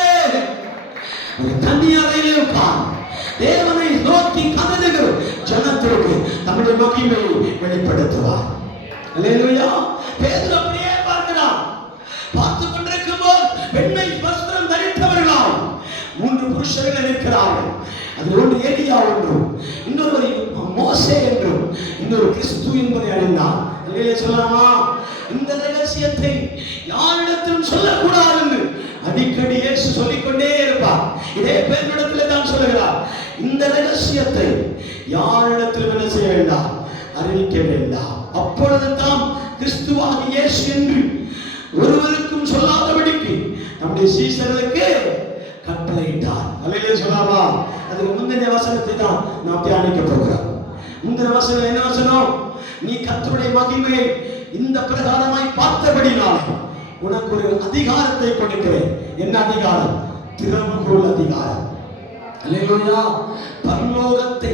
ஒரு தனி அறையிலே உட்கார்ந்து தேவனை நோக்கி கதறுகிற ஜனத்திற்கு தம்முடைய மகிமையை வெளிப்படுத்துவார். அல்லேலூயா. பேதுரு அப்படியே பார்க்கிறான். பார்த்து கொண்டிருக்கும் போது வெண்மை வஸ்திரம் தரித்தவர்களால் 3 புருஷர்கள் இருக்கிறார்கள். அது ஒன்று எலியா என்றும், இன்னொரு மோசே என்றும், இன்னொரு கிறிஸ்து என்பதை அறிந்தார். அல்லேலூயா சொல்லலாமா? இந்த ரகசியத்தை யாரிடத்திலும் சொல்லக்கூடாது என்று அடிக்கடி இயேசு சொல்லிக்கொண்டே இருப்பார். இதே பேதுருவிடத்தில் தான் சொல்லுகிறார், இந்த ரகசியத்தை யாரிடத்திலும் என்ன செய்ய வேண்டாம், அறிவிக்க வேண்டாம். அப்பொழுது தான் கிறிஸ்துவாகிய இயேசு என்று ஒருவருக்கும் சொல்லாதபடிக்கு நம்முடைய சீசர்களுக்கு கட்டளையிட்டார். அல்லேலூயா சொல்லாமா? அதுக்கு முந்தின வசனத்தை தான் நாம் தியானிக்க போகிறோம். முந்தின வசனம் என்ன வசனம்? நீ கர்த்தருடைய மகிமையை இந்த பிரகாரமாய் பார்த்தபடினால் உனக்கு ஒரு அதிகாரத்தை கொடுக்கிறேன். என்ன அதிகாரம்? திறவுகோல் அதிகாரம். அல்லேலூயா. பரலோகத்தை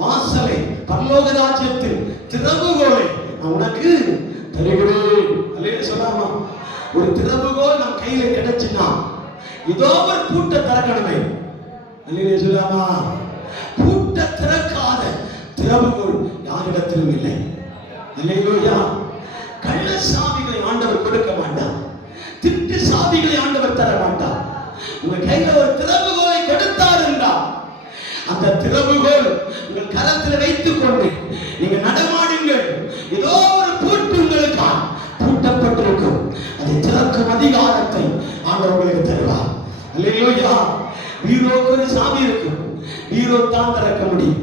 வாசலை, பரலோக ராஜ்யத்தின் திறவுகோலை நான் உனக்கு தருகிறேன். அல்லேலூயா சொல்லாமா? ஒரு திறவுகோல் நம் கையில கிடைச்சுன்னா இதோ ஒரு பூட்டை திறக்கணுமே. அல்லேலூயா சொல்லாமா? பூட்டை திறக்காத திறவுகோல் யாரிடத்திலும் இல்லை. அல்லேலூயா. கள்ள சாவிகளை ஆண்டவர் கொடுக்க மாட்டார். திட்டு சாவிகளை ஆண்டவர் தர மாட்டார். உங்க கையில ஒரு திறவுகோலை கொடுத்தார் என்றால் அந்த திறவுகோல் உங்கள் கரத்தில் வைத்துக் கொண்டு நீங்க நடமாடுங்கள். ஏதோ ஒரு பூட்டு உங்களுக்காக பூட்டப்பட்டிருக்கும், அதை திறக்கும் அதிகாரத்தை ஆண்டவர் உங்களுக்கு தருவார். அல்லேலூயா. பீரோக்கு ஒரு சாவி இருக்கும், பீரோ தான் திறக்க முடியும்.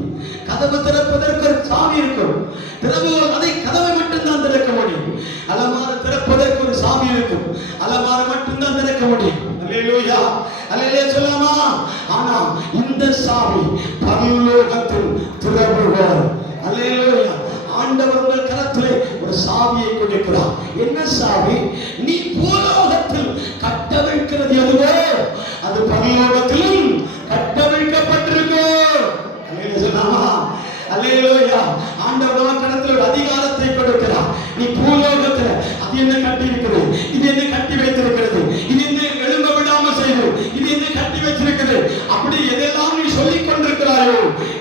கதவு திறப்பதற்கு ஒரு சாவி இருக்கும், திறவுகோல் அதை கதவை மட்டும்தான் திறக்க முடியும். அலமார திறப்பதற்கு ஒரு சாவி இருக்கும், அலமார மட்டும்தான் திறக்க முடியும். அல்லேலூயா, அல்லேலூயா சொல்லாமா? ஆனா இந்த சாவி பரலோகத்தின் திறவுகோல். அல்லேலூயா. ஆண்டவர் உங்கள் கரத்திலே ஒரு சாவியை கொடுக்கிறார். என்ன சாவி? நீ பூலோகத்தில் கட்டவிழ்க்கிறது எதுவோ அது பரலோகத்திலும் கட்டவிழ்க்கப்பட்டிருக்கும். அல்லேலூயா சொல்லாமா? அல்லேலூயா. ஆண்டவர் உங்கள் கரத்திலே ஒரு அதிகாரத்தை கொடுக்கிறார். நீ பூலோகத்தில் அது என்ன கட்டி இருக்கிறது, இது என்ன கட்டி வைத்திருக்கிறது, இது என்ன எழும்ப விடாம செய்து, இது என்ன கட்டி வைத்திருக்கிறது, அப்படி எதெல்லாம் நீ சொல்லிக் கொண்டிருக்கிறாயோ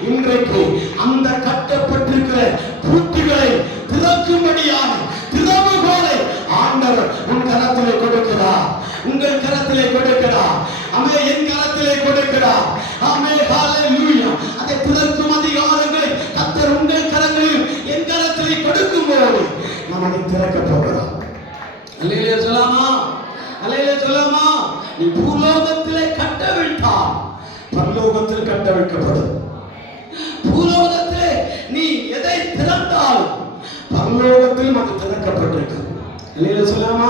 இன்றைக்கு அந்த கட்டப்பட்டிருக்கிற பூட்டுகளை திறக்கும்படியான திறவுகோலை ஆண்டவர் உன் கரத்திலே கொடுக்கிறார், உங்கள் கரத்திலே கொடுக்கிறார். ஆமே, என் கரத்திலே கொடுக்கிறார். ஆமே, ஹalleluya. அதை திறக்கும் அதிகாரங்களை கர்த்தர் உங்கள் கரங்களில் என் கரத்திலே கொடுக்கும்போது நாம் அதை திறக்க போகிறோம். அல்லேலூயா சொல்லாமா? அல்லேலூயா சொல்லாமா? நீ பூலோகத்திலே கட்டவிழ்த்தால் பரலோகத்தில் கட்டவிழ்க்கப்படும். பூலோகத்திலே நீ எதை திறந்தாலும் பரலோகத்திலும் அது திறக்கப்பட்டிருக்கு. அல்லேலூயா சொல்லாமா?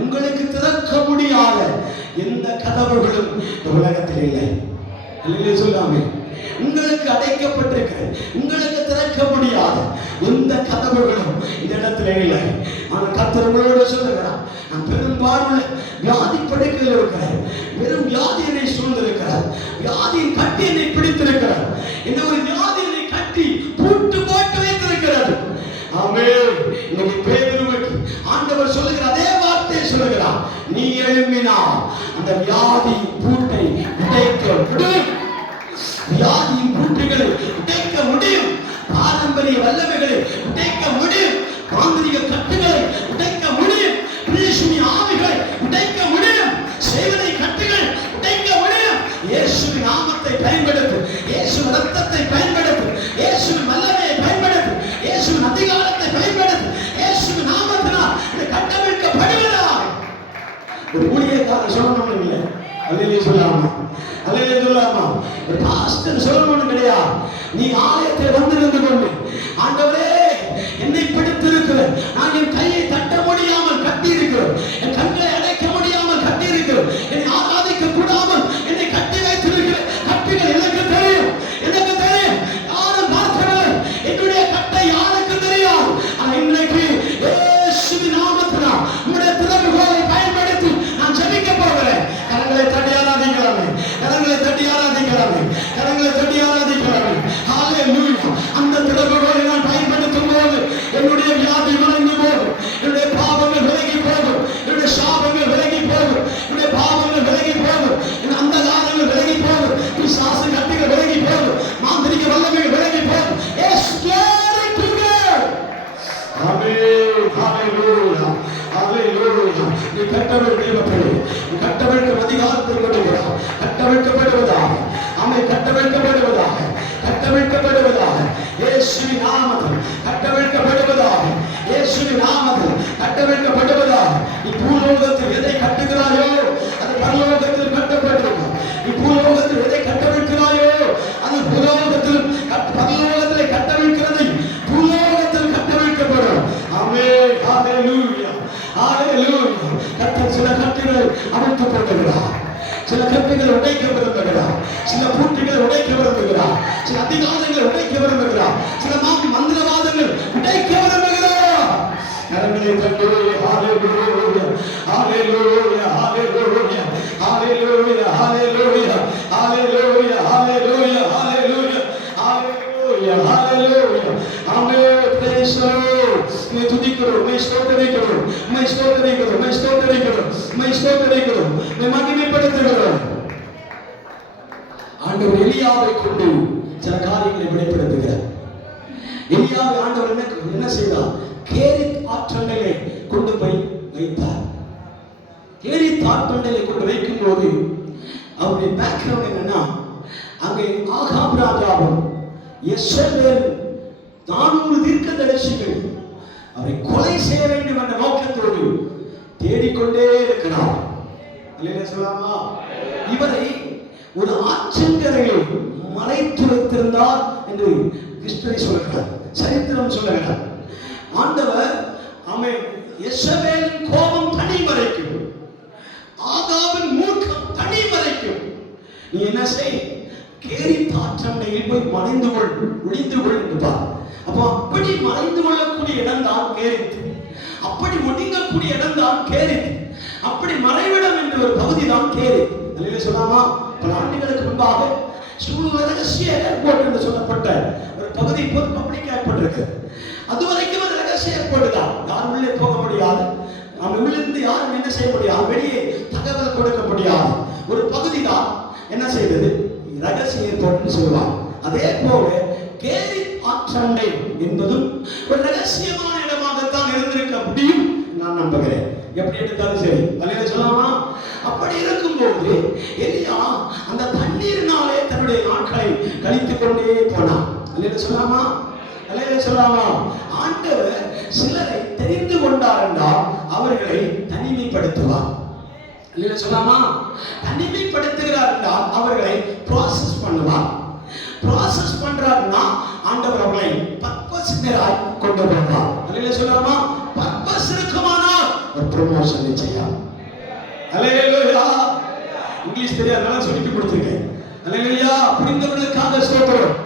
உங்களுக்கு திறக்க முடியாத எந்த கதவுகளும் இந்த உலகத்தில் இல்லை. அல்லேலூயா சொல்லாமே? உங்களுக்கு அடைக்கப்பட்டிருக்கிற, உங்களுக்கு திறக்க முடியாத எந்த கதவுகளும் இந்த இடத்துல இல்லை. ஆனால் கர்த்தர் உங்களோட சொல்லுகிறார், நான் பெரும்பாலுள்ள வியாதி படுக்கையில் இருக்கிறேன், வெறும் வியாதி என்னை சூழ்ந்திருக்கிறார், வியாதியின் கட்டி என்னை பிடித்திருக்கிறார், என்ன ஒரு வியாதி என்னை கட்டி பூட்டு போட்டு வைத்திருக்கிறது. ஆமென். இன்னைக்கு பேதுருவுக்கு ஆண்டவர் சொல்லுகிற அதே வார்த்தையை சொல்லுகிறார், நீ எழும்பினால் அந்த வியாதியின் பூட்டை உடைக்க முடியும், வியாதியின் பூட்டுகளை உடைக்க முடியும், பாரம்பரிய வல்லமைகளை உடைக்க முடியும், மாந்திரிக கட்டுகளை உடைக்க முடியும், பிரேஷினி ஆவிகளை உடைக்க முடியும், செய்வனை கட்டுகள் உடைக்க முடியும். இயேசுவின் நாமத்தை பயன்படுத்து, இயேசுவின் ரத்தத்தை பயன்படுத்து, இயேசுவின் வல்லமையை பயன்படுத்து, இயேசுவின் அதிகாரத்தை பயன்படுத்து. இயேசுவின் நாமத்தினால் இந்த கட்டவிழ்க்கப்படுவதாக ஒரு ஊழியக்காரர் சொல்லணும் இல்லை. அல்லேலூயா சொல்லாமா? அல்லேலூயா சொல்லாமா? ஒரு பாஸ்டர் சொல்லணும் கிடையாது. நீ ஆலயத்தை வந்திருந்து கொண்டு, ஆண்டவரே என்னை பிடித்திருக்கிற, நான் என் கையை தட்ட முடியாமல் கட்டி இருக்கிறேன், என் கண்களை அடைக்க முடியாமல் கட்டி இருக்கிறேன், என்னை ஆராதிக்க கூடாமல் என்னை கட்டி வைத்திருக்கிற கட்டிகள் எனக்கு தெரியும், எனக்கு தெரியும். யாரும் பார்க்கவில்லை, என்னுடைய கட்டை யாருக்கு தெரியாது. ஆனால் இன்றைக்கு இயேசுவின் நாமத்தினால் உம்முடைய திறவுகோலை பயன்படுத்தி நான் ஜெபிக்க போகிறேன். கரங்களை தட்டி ஆராதிக்கலாமே, கரங்களை தட்டி ஆராதிக்கலாமே, கரங்களை தட்டி ஆராதிக்கலாமே. ஹalleluya. அந்த திறவுகோலை நான் பயன்படுத்தும் போது என்னுடைய வியாதி மறைந்து போகும், என்னுடைய பாவங்கள் விலகி போகும், என்னுடைய சாபங்கள் விலகி போகும், என்னுடைய பாவங்கள் விலகி போகும், என் அந்தகாரங்கள் விலகி போகும், பிசாசு கட்டுகள் விலகி போகும், மாந்திரிக வல்லமைகள் விலகி போகும். Yes, glory to God. ஆமென். ஹalleluya. ஹalleluya. நீ கட்டவிழ்க்கப்படு, நீ கட்டவிழ்க்கும் அதிகாரத்தை கொடுக்கிறார். கட்டவிழ்க்கப்படுவதாக, ஆமென். கட்டவிழ்க்கப்படுவதாக, கட்டவிழ்க்கப்படுவதாக, இயேசுவின் நாமத்தில் கட்டவிழ்க்கப்படுவதாக, இயேசுவின் நாமத்தில் கட்டவிழ்க்கப்படுவதாக. நீ பூலோகத்தில் எதை கட்டுகிறாயோ அது பரலோகத்தில் கட்டப்பட்டிருக்கும். நீ பூலோகத்தில் எதை கட்டவிழ்க்கிறாயோ அது பூலோகத்தில் பரலோகத்திலே கட்டவிழ்க்கிறதை பூலோகத்தில் கட்டவிழ்க்கப்படும். ஆமென். ஹalleluya. ஹalleluya. கர்த்தர் சில கட்டுகளை அவிழ்த்து போடுகிறார், சில கட்டுகளை உடைக்க விரும்புகிறார், சில பூட்டுகளை உடைக்க விரும்புகிறார், சில அதிகாரங்களை உடைக்க விரும்புகிறார், சில மந்திரவாதங்கள் உடைக்க விரும்புகிறார். கரங்களை தட்டி ஹalleluya, ஹalleluya, ஹalleluya, ஹalleluya, ஹalleluya, ஹalleluya, ஹalleluya, ஹalleluya, ஹalleluya, ஹalleluya. ஆமென். praise the Lord. मैं துதிக்கிறோம், मैं ஸ்தோத்திரிக்கிறோம், मैं ஸ்தோத்திரிக்கிறோம், मैं ஸ்தோத்திரிக்கிறோம், मैं ஸ்தோத்திரிக்கிறோம், मैं மகிமைப்படுத்துகிறோம். ஆண்டவர் எலியாவை கொண்டு சில காரியங்களை வெளிப்படுத்துகிறார். எலியாவை ஆண்டவர் என்ன செய்தார்? கேரித் ஆற்றங்கரை கொண்டு போய் வைத்தார். கேரித் தாழ்த்தண்டையை கொண்டு வைக்கும் போது அவருடைய பேக்ரவுண்ட் என்னன்னா, அங்கே ஆகாப் ராஜாவும் யெசபேல் 400 தீர்க்கதரிசிகள் அவரை கொலை செய்ய வேண்டும் என்ற நோக்கத்தோடு தேடிக்கொண்டே இருக்கிறார். அல்லேலூயா சொல்லலாமா? இவரை ஒரு ஆற்றங்கரையில் மறைத்து வைத்திருந்தார் என்று ஹிஸ்டரி சொல்லுகிறார், சரித்திரம் சொல்லுகிறார். ஆண்டவர் அவன் யெசபேலின் கோபம் தனி மறைக்கும், ஆகாபின் மூர்க்கம் தனி மறைக்கும். நீ என்ன செய், கேரித் ஆற்றண்டையில் போய் மறைந்து கொள், ஒளிந்து கொள் என்று பார். அப்போ அப்படி மறைந்து கொள்ளக்கூடிய இடம் தான் கேரித், அப்படி ஒடுங்கக்கூடிய இடம் தான் கேரித், அப்படி மறைவிடம் என்ற ஒரு பகுதி தான் கேரித். அல்லேலூயா சொல்லாமா? பல ஆண்டுகளுக்கு முன்பாக சூழல் ரகசிய ஏர்போர்ட் என்று சொல்லப்பட்ட ஒரு பகுதி இப்போது பப்ளிக் ஏற்பட்டிருக்கு. அதுவரைக்கும் ஒரு ரகசிய ஏர்போர்ட் தான், யாரும் உள்ளே போக முடியாது, நம்ம உள்ளிருந்து யாரும் என்ன செய்ய முடியாது, வெளியே தகவல் கொடுக்க முடியாது ஒரு பகுதி தான் என்ன செய்வது, ரகசிய ஏர்போர்ட் சொல்லுவாங்க. அதே போல கேரித் ஆற்றண்டை என்பதும் ஒரு ரகசியமான இடமாகத்தான் இருந்திருக்க முடியும் நான் நம்புகிறேன். எப்படி எடுத்தாலும் சரி, அல்லேலூயா சொல்லாமா? அப்படி இருக்கும்போது எலியா அந்த தண்ணீரினாலே தன்னுடைய நாட்களை கழித்துக் கொண்டே போனான். அல்லேலூயா சொல்லாமா? அல்லேலூயா சொல்லாமா? ஆண்டவர் சிலரை தெரிந்து கொண்டார் என்றால் அவர்களை தனிமைப்படுத்துவார். அல்லேலூயா சொல்லாமா? தனிமைப்படுத்துகிறார் என்றால் அவர்களை ப்ராசஸ் பண்ணுவார். ப்ராசஸ் பண்றாருன்னா ஆண்டவர் அவர்களை பர்பஸ்னராய் கொண்டு போவார். அல்லேலூயா சொல்லாமா? பர்பஸ் இருக்குமானால் ஒரு ப்ரமோஷன் நிச்சயம். அல்லேலூயா. இங்கிலீஷ் தெரியாதனால சொல்லிட்டு கொடுத்திருக்கேன். அல்லேலூயா. புரிந்தவர்களுக்காக ஸ்தோத்திரம்.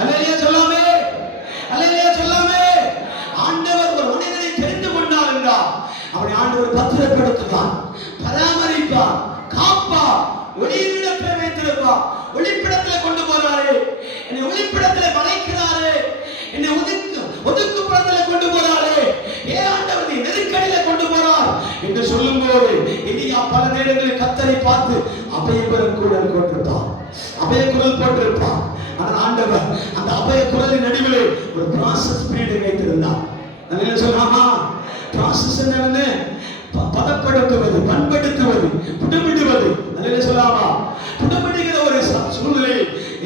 அல்லேலூயா சொல்லாமே, அல்லேலூயா சொல்லாமே. ஆண்டவர் ஒரு மனிதனை தெரிந்து கொண்டார் என்றால் அவனை ஆண்டவர் பத்திரப்படுத்துவார், பராமரிப்பார், காப்பார், ஒளியிடத்தில் வைத்திருப்பார். ஒளிப்பிடத்தில் கொண்டு போறாரு, என்னை ஒளிப்பிடத்தில் மறைக்கிறாரு, என்னை ஒதுக்குப்புறத்தில் கொண்டு போறாரு, ஏன் ஆண்டவர் நெருக்கடியில் கொண்டு போறார் என்று சொல்லும் போது எலியா பல நேரங்களில் கர்த்தரை பார்த்து அபயக்குரல் கொண்டிருப்பார், அபயக்குரல் போட்டிருப்பார். ஆனால் ஆண்டவர் அந்த அபயக்குரலின் நடுவிலே ஒரு ப்ராசஸ் பீரியட் வைத்திருந்தார். அல்லேலூயா சொல்லாமா? ப்ராசஸ் என்னன்னு பதப்படுத்துவது, பண்படுத்துவது, புடமிடுவது. அல்லேலூயா சொல்லாமா? புடமிடுகிற ஒரு சூழ்நிலை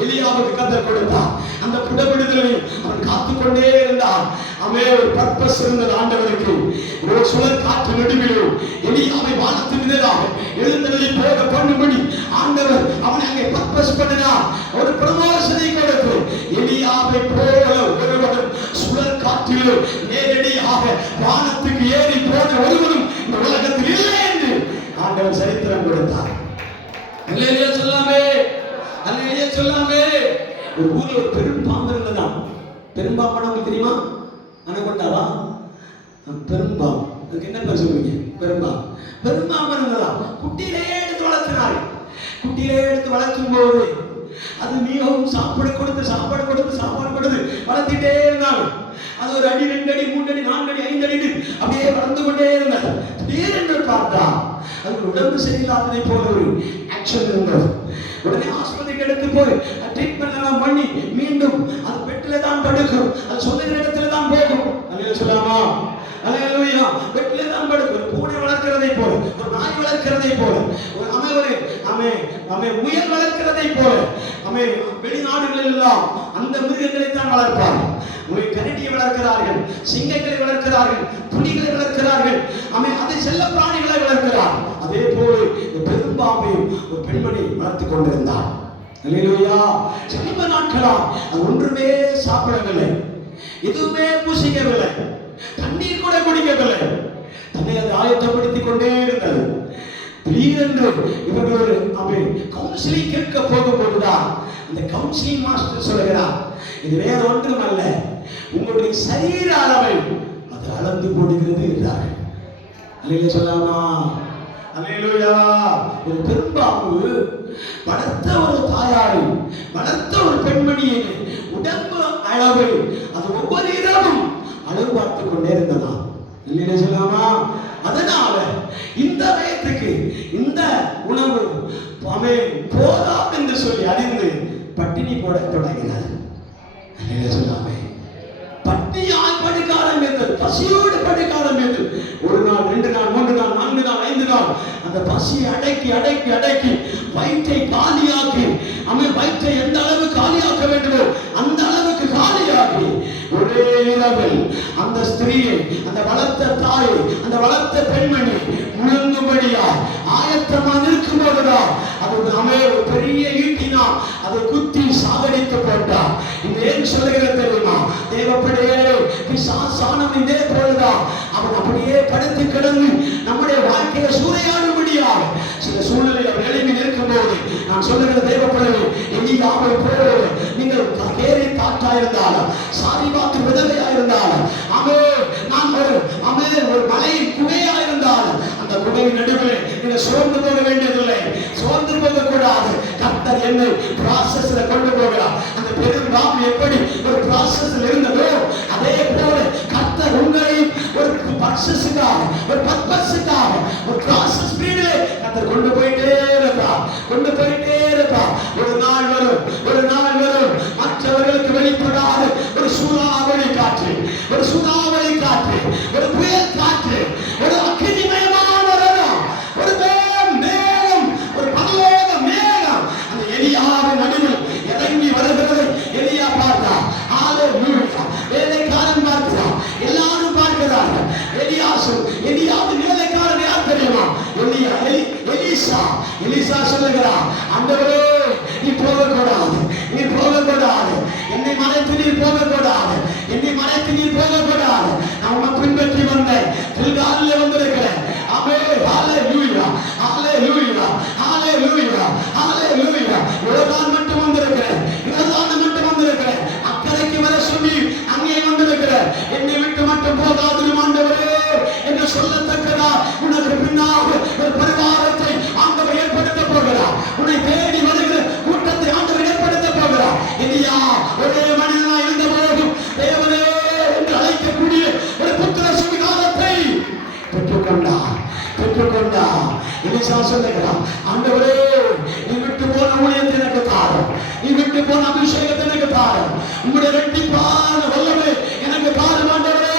எலியாவுக்கு கர்த்தர் கொடுத்தார். அந்த புடமிடுதலை அவன் காத்துக்கொண்டே இருந்தான். அவன் ஒரு பர்பஸ் இருந்தது ஆண்டவருக்கு. ஒரு சுழல் காற்று நடுவிலும் எலியாவை வானத்து மீதாக எழுந்தருளி போக பண்ணும்படி ஆண்டவர் அவனை அங்கே பர்பஸ் பண்ணினார். ஒரு ப்ரமோஷனை கொடுத்து எலியாவை போல ஒருவன் சுழல் காற்றிலும் நேரடியாக வானத்துக்கு ஏறி போன ஒருவனும் இந்த உலகத்தில் இல்லை என்று ஆண்டவர் சரித்திரம் கொடுத்தார். அல்லேலூயா சொல்லாமே, அல்லேலூயா சொல்லாமே. ஒரு ஊர்ல ஒரு பெரும் பாம்பு இருந்ததாம். பெரும்பாம்பு உங்களுக்கு தெரியுமா? அனகொண்டாவா? பெரும்பாம்பு. அதுக்கு என்ன பேர் சொல்லுவீங்க? பெரும்பாம்பு. பெரும்பாம்பு இருந்ததாம். குட்டியிலே எடுத்து வளர்த்தினாரு. குட்டியிலே எடுத்து வளர்க்கும் போது அது மிகவும் சாப்பாடு கொடுத்து வளர்த்திட்டே இருந்தாங்க. அது ஒரு அடி, 2 அடி, 3 அடி, 4 அடி, 5 அடி அப்படியே வளர்ந்து கொண்டே இருந்தாங்க. திடீரென்று பார்த்தா அதுக்கு உடம்பு சரியில்லாததை போல ஒரு ஆக்ஷன் இருந்தது. உடனே ஆஸ்பத்திரிக்கு எடுத்து போய் ட்ரீட்மெண்ட் எல்லாம் பண்ணி மீண்டும் அது பெட்டில தான் படுக்கும், அது சொல்லுகிற இடத்துல தான் போகும். அல்லேலூயா சொல்லாமா? அல்லேலூயா. பெட்டில தான் படுக்கும். ஒரு பூனை வளர்க்கிறதை போல, ஒரு நாய் வளர்க்கிறதை போல, ஒரு முயல் வளர்க்கிறதை போல, வெளிநாடுகளில் எல்லாம் அந்த மிருகங்களை தான் வளர்ப்பார். கரடியை வளர்க்கிறார்கள், சிங்கங்களை வளர்க்கிறார்கள், புலிகளை வளர்க்கிறார்கள், அதை செல்ல பிராணிகளை வளர்க்கிறார். அதே போல பெரும்பாம்பையும் ஒரு பெண்மணி வளர்த்துக் கொண்டிருந்தார். அல்லேலூயா. சமீப நாட்களா அது ஒன்றுமே சாப்பிடவில்லை, எதுவுமே புசிக்கவில்லை, தண்ணீர் கூட குடிக்கவில்லை, தன்னை அது ஆயத்தப்படுத்திக் கொண்டே இருந்தது. திடீரென்று இவர்கள் ஒரு கவுன்சிலிங் கேட்க போகும்போதுதான் அந்த கவுன்சிலிங் மாஸ்டர் சொல்லுகிறார், இது வேற ஒன்றும் அல்ல, உங்களுடைய சரீர அளவை அது அளந்து போடுகிறது என்றார். அல்லேலூயா சொல்லாமா? அல்லேலூயா. ஒரு பெரும்பாம்பு வளர்த்த ஒரு தாயாரை, வளர்த்த ஒரு பெண்மணியை உடம்பு அளவை அது ஒவ்வொரு இரவும் அளவு பார்த்துக் கொண்டே இருந்ததாம். அல்லேலூயா சொல்லாமா? அதனால இந்த வயதுக்கு இந்த உணவு போதாம் என்று சொல்லி அறிந்து பட்டினி போட தொடங்கினார். சொல்லாமே, பட்டினியால் படுக்க ஆரம்பித்தது, பசியோடு படுக்க ஆரம்பித்தது. 1 நாள், 2 நாள், 3 நாள், 4 நாள், 5 நாள் அந்த அந்த பசியை அடக்கி அடக்கி அடக்கி வயிற்றை காலியாக்கி, அவன் வயிற்றை எந்த அளவு காலியாக்க வேண்டுமோ அந்த அளவுக்கு காலியாக்கி ஒரே இரவில் அந்த ஸ்திரீயை, அந்த வளர்த்த தாயை, அந்த வளர்த்த பெண்மணி முழுங்கும்படியா ஆயத்தமாக இருக்கும் போதுதான் அது ஒரு பெரிய ஈட்டினா அதை குத்தி சாகடித்து போட்டார். இது ஏன் சொல்லுகிறது தெரியுமா? தேவப்படியே பிசாசானவன் இதே போலதான் அவன் அப்படியே படுத்து கிடந்து நம்முடைய வாழ்க்கையை சூறையாடும்படியாக சில சூழ்நிலை வேலையில் இருக்கும்போது நான் சொல்லுகிற தேவப்படியே எலியாவை போல நீங்கள் கேரி தாட்டா இருந்தாலும் சாரிபாத்து விதவையா இருந்தாலும் ஒரு மலையின் குகையா இருந்தாலும் அந்த குகையின் நடுவில் நீங்க சோர்ந்து போக வேண்டியதில்லை, சோர்ந்து போக கூடாது. கர்த்தர் என்னை ப்ராசஸ்ல கொண்டு போகிறார். அந்த பெரும்பாலும் எப்படி ஒரு ப்ராசஸ்ல இருந்ததோ அதே போல கர்த்தர் உங்களை ஒரு பர்பஸுக்காக, ஒரு பர்பஸுக்காக, ஒரு ப்ராசஸ் பீரியட்ல கர்த்தர் கொண்டு போயிட்டே இருப்பார், கொண்டு போயிட்டே இருப்பார். ஒரு நாள் வரும், ஒரு நாள் வரும் மற்றவர்களுக்கு வெளிப்படாத ஒரு சூறாவளி காற்று, ஒரு சூறாவளி காற்று, ஒரு புயல் காற்று, ஒரு அக்கினிமயமான ஒரு மேகம், ஒரு பரலோக மேகம் அந்த எலியாவின் நடுவில் இறங்கி வருகிறதை எலியா பார்த்தார். வேலைக்காரன் பார்க்கிறான், எல்லாரும் பார்க்கிறார்கள். எலியாவின் வேலைக்காரன் யார் தெரியுமா? எலிசா சொல்லுகிறான், ஆண்டவரே நீ போகக்கூடாது, நீ போகக்கூடாது, என்னை மறைத்து நீ போகக்கூடாது, என்னை மறைத்து நீ போகக்கூடாது. நான் உன்னை பின்பற்றி வந்தேன், பில்காலில் வந்திருக்கிறேன். ஆமே, ஹalleluya, ஹalleluya, ஹalleluya, ஹalleluya. யோர்தான் மட்டும் வந்திருக்கிறேன், யோர்தான் மட்டும் வந்திருக்கிறேன், அக்கறைக்கு வர சொல்லி அங்கே வந்திருக்கிறேன். என்னை விட்டு மட்டும் போகாது ஆண்டவரே என்று சொல்லத்தக்கதா உனக்கு பின்னாக ஒரு பரிவாரத்தை ஆண்டவர் ஏற்படுத்த போகிறார். உன்னை தேடி வருகிற கூட்டத்தை ஆண்டவர் ஏற்படுத்த போகிறார். எலியா ஒரே மனிதனா இருந்த போதும் தேவனே என்று அழைக்கக்கூடிய ஒரு புத்திர சுவிகாரத்தை பெற்றுக்கொண்டார். எலிசா சொல்லுகிறார், ஆண்டவரே நீ விட்டு போன ஊழியத்தை எனக்கு தாரும், நீ விட்டு போன அபிஷேகத்தை எனக்கு தாரும், உங்களுடைய இரட்டிப்பான வல்லமை எனக்கு தாரும் ஆண்டவரே,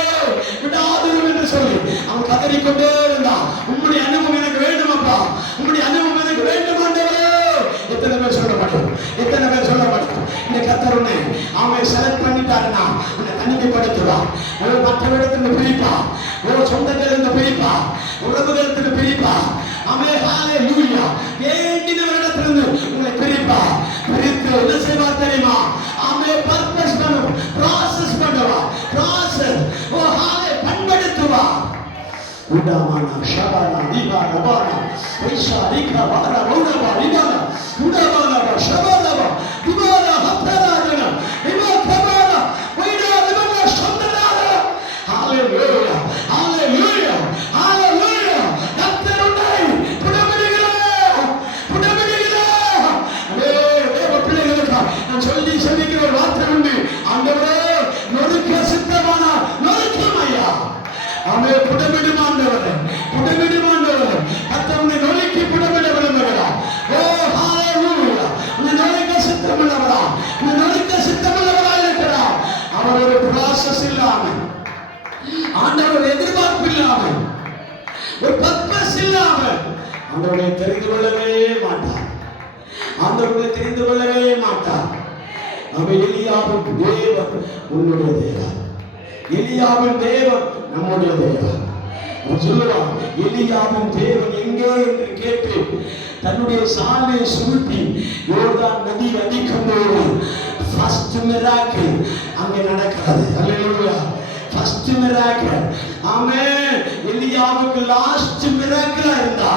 விடாதிரும் என்று சொல்லி அவன் கதறிக்கொண்டே இருந்தான். உங்களுடைய அனுபவம் எனக்கு வேண்டும் அப்பா, உங்களுடைய அனுபவம் எனக்கு வேண்டும் ஆண்டவரே. எத்தனை பேர் சொல்ல மாட்டோம், எத்தனை பேர் சொல்ல மாட்டோம். இந்த கர்த்தர் உன்னை அவன் செலக்ட் பண்ணிட்டாருன்னா உன்னை தனிமைப்படுத்துவா, மற்றவரிடத்துல பிரிப்பா, சொந்தத்திலிருந்து பிரிப்பா, உறவுகளுக்கு பிரிப்பா. ஆமே, ஹalleluya. வேண்டினவரிடத்திலிருந்து உங்களை பிரிப்பா, பிரித்து என்ன செய்வார் தெரியுமா? ஆமே, பர்பஸ் பண்ணுவா, ப்ராசஸ் பண்ணுவா, ப்ராசஸ் பண்படுத்துவா. உடாமானா ஷபானா தீபா ரபானா வைஷா ரிகா பாரா ரௌடபா ரிபானா உடாமானா ஷபானா திபாரா ஹத்தராஜனா இமா கபானா வைடா ரிபனா ஷந்தரானா. ஹalleluya, ஹalleluya, ஹalleluya. கர்த்தருடைய புடமிடுகிறார், புடமிடுகிறார். தேவ பிள்ளைகளுக்கு நான் சொல்லி செபிக்கிற ஒரு வார்த்தை உண்டு. ஆண்டவரே நொறுக்க சித்தமானா நொறுக்கும் ஐயா. ஆமே, புடமிடும் ஆண்டவரே, புடமிடும் ஆண்டவரே. கர்த்தர் உன்னை நொறுக்கி புடமிட விரும்புகிறார். ஓ ஹalleluya. உன்னை நொறுக்க சித்தமுள்ளவரா, உன்னை நொறுக்க சித்தமுள்ளவரா இருக்கிறார். அவர் ஒரு ப்ராசஸ் இல்லாமல், ஆண்டவர் எதிர்பார்ப்பு இல்லாமல், ஒரு பர்பஸ் இல்லாமல் ஆண்டவரை தெரிந்து கொள்ளவே மாட்டார், ஆண்டவரை தெரிந்து கொள்ளவே மாட்டார். அவன் எலியாவின் தேவன் உன்னுடைய தேவன், எலியாவின் தேவன் நம்முடைய தேவன். அவன் சொல்லுவான், எலியாவின் தேவன் எங்கே என்று கேட்டு தன்னுடைய சாலையை சுருட்டி யோர்தான் நதி அடிக்கும் போது ஃபர்ஸ்ட் மிராக்கிள் அங்கே நடக்கிறது. அல்லேலூயா, ஃபர்ஸ்ட் மிராக்கிள். ஆமென். எலியாவுக்கு லாஸ்ட் மிராக்கிளா இருந்தா,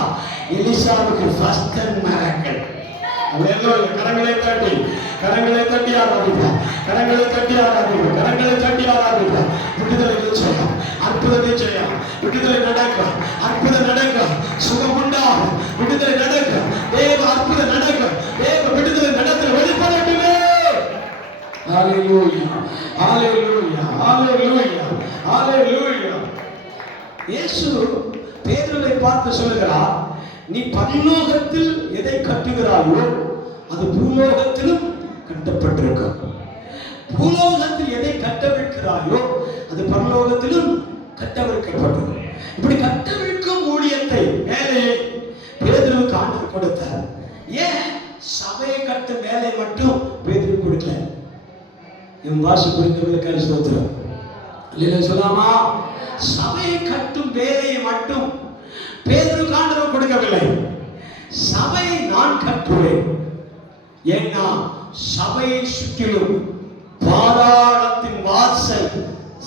எலிசாவுக்கு ஃபர்ஸ்ட் மிராக்கிள். அல்லேலூயா. கரங்களை தட்டி, கரங்களை தட்டி ஆராதிப்பா, கரங்களை தட்டி ஆராதிப்பா, கரங்களை தட்டி ஆராதிப்பா. விடுதலை செய்யும், அற்புதத்தை செய்யும், விடுதலை நடக்கும், அற்புதம் நடக்கும், சுகம் உண்டாகும், விடுதலை நடக்கும், தேவ அற்புதம் நடக்கும், தேவ விடுதலை நடத்துல வெளிப்படட்டுமே. ஹalleluya, ஹalleluya, ஹalleluya, ஹalleluya. இயேசு பேதுருவை பார்த்து சொல்லுகிறார், நீ பரலோகத்தில் எதை கட்டுகிறாயோ அது பூலோகத்திலும் கட்டப்பட்டிருக்கும், பூலோகத்தில் எதை கட்டவிழ்க்கிறாயோ அது பரலோகத்திலும் கட்டவிழ்க்கப்படும். இப்படி கட்டவிழ்க்கும் ஊழியத்தை, வேலையை ஆண்டவர் கொடுத்தார். ஏன் சபையை கட்டும் வேலை மட்டும் பேதுரு கொடுக்கல? என் வாசி புரிந்தவர்களுக்கு ஸ்தோத்திரம். அல்லேலூயா சொல்லாமா? சபையை கட்டும் வேலையை மட்டும் பேதுருக்கு ஆண்டவர் கொடுக்கவில்லை. சபையை நான் கட்டுவேன். ஏன்னா சபையை சுற்றிலும் பாதாளத்தின் வாசல்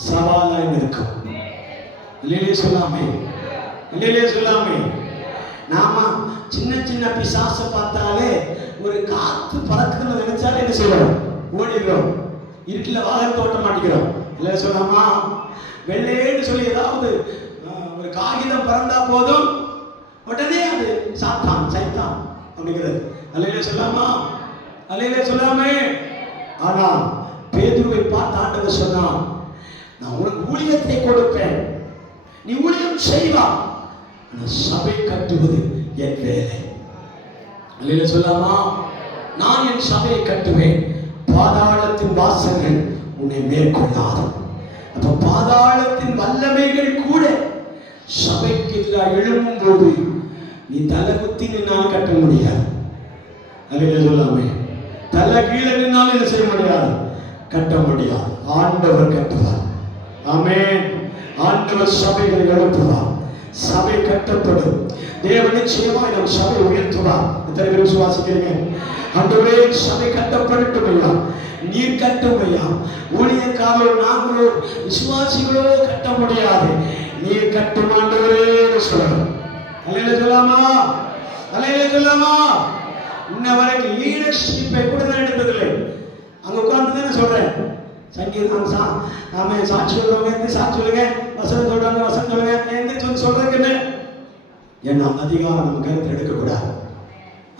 சவாலாய் இருக்கும். அல்லேலூயா சொல்லாமே? அல்லேலூயா சொல்லாமே? நாம சின்ன சின்ன பிசாசை பார்த்தாலே ஒரு காத்து பறக்குன்னு நினைச்சாலே என்ன செய்யறோம்? ஓடிடுறோம். இருட்டில் வாகனத்தை ஓட்ட மாட்டேங்கிறோம். இல்லை சொல்லாமா? வெள்ளைன்னு சொல்லி ஏதாவது ஒரு காகிதம் பறந்தா போதும் உடனே அது சாத்தான் சைத்தான் அப்படிங்கிறது. அல்லேலூயா சொல்லாமா? அல்லேலூயா சொல்லாமே? ஆனா பேதுருவை பார்த்து ஆண்டவர் சொன்னான், நான் உனக்கு ஊழியத்தை கொடுப்பேன், நீ ஊழியம் செய்வா, சபை கட்டுவது என் வேலை. அல்லேலூயா சொல்லாமா? நான் என் சபையை கட்டுவேன், பாதாளத்தின் வாசல்கள் உன்னை மேற்கொள்ளாது. அப்ப பாதாளத்தின் வல்லமைகள் கூட சபைக்கு எதிராக எழும்பும் போது நீ தலை குத்தி நின்னால் கட்ட முடியாது. அல்லேலூயா சொல்லாமே? தலை கீழே நின்னால் என்ன செய்ய முடியாது? கட்ட முடியாது. ஆண்டவர் கட்டுவார். ஆமென். ஆண்டவர் சபைகளை எழுப்புவார். சபை கட்டப்படும். தேவன் நிச்சயமாய் நம் சபை உயர்த்துவார். எத்தனை பேர் விசுவாசிக்கிறீங்க? ஆண்டவரே சபை கட்டப்படட்டும் ஐயா, நீர் கட்டும் ஐயா. ஊழியக்காரர்களோ நாங்களோ விசுவாசிகளோ கட்ட முடியாது, நீர் கட்டும் ஆண்டவரே சொல்லணும். அல்லேலூயா சொல்லாமா? அல்லேலூயா சொல்லாமா? இன்ன வரைக்கும் லீடர்ஷிப்பை கூட நான் எடுத்ததில்லை. அங்க உட்கார்ந்து தானே சொல்றேன். சங்கீதம் சாட்சி சொல்றவங்க சாட்சி சொல்லுங்க, வசனம் சொல்றாங்க வசனம் சொல்லுங்க, எந்த சொல்றதுக்கு என்ன? ஏன்னா அதிகாரம் நம்ம கருத்து எடுக்கக்கூடாது.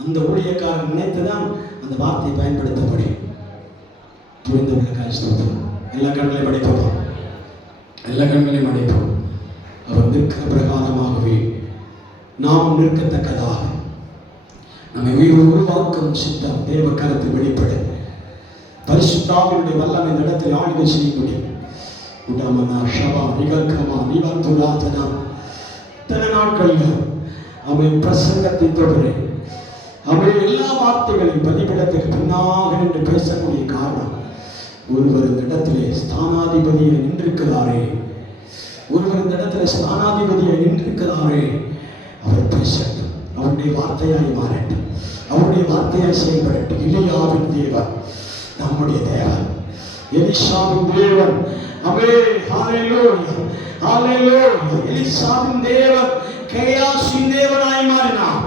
அந்த ஊழியக்காரன் நினைத்துதான் அந்த வார்த்தையை பயன்படுத்த முடியும். புரிந்தவர்களுக்காக ஸ்தோத்திரம். எல்லா கண்களையும் அடைப்போம். எல்லா கண்களையும் அடைப்போம். அவர் நிற்கிற பிரகாரமாகவே நாம் நிற்கத்தக்கதாக நம்மை உருவாக்கும் சித்தம் தேவ கருத்து வெளிப்பட பரிசுத்தாவினுடைய வல்லமை இந்த இடத்தில் ஆளுகை செய்ய முடியும். உடமனா ஷவா நிகழ்கமா நிவந்துராதனா இத்தனை நாட்களில் அவன் பிரசங்கத்தை தொடரே அவன் எல்லா வார்த்தைகளையும் பதிவிடத்துக்கு பின்னாக நின்று பேசக்கூடிய காரணம், ஒருவர் இந்த இடத்திலே ஸ்தானாதிபதியை நின்றிருக்கிறாரே, ஒருவர் இந்த இடத்துல ஸ்தானாதிபதியை நின்றிருக்கிறாரே, அவர் பேசட்டும், அவருடைய வார்த்தையாய் மாறட்டும், அவருடைய வார்த்தையாய் செயல்படட்டும். எலியாவின் தேவன் நம்முடைய தேவன், எலிசாவின் தேவன். அவே ஹalleluya ஹalleluya. எலிசாவின் தேவன் கேயாசின் தேவனாய் மாறினார்.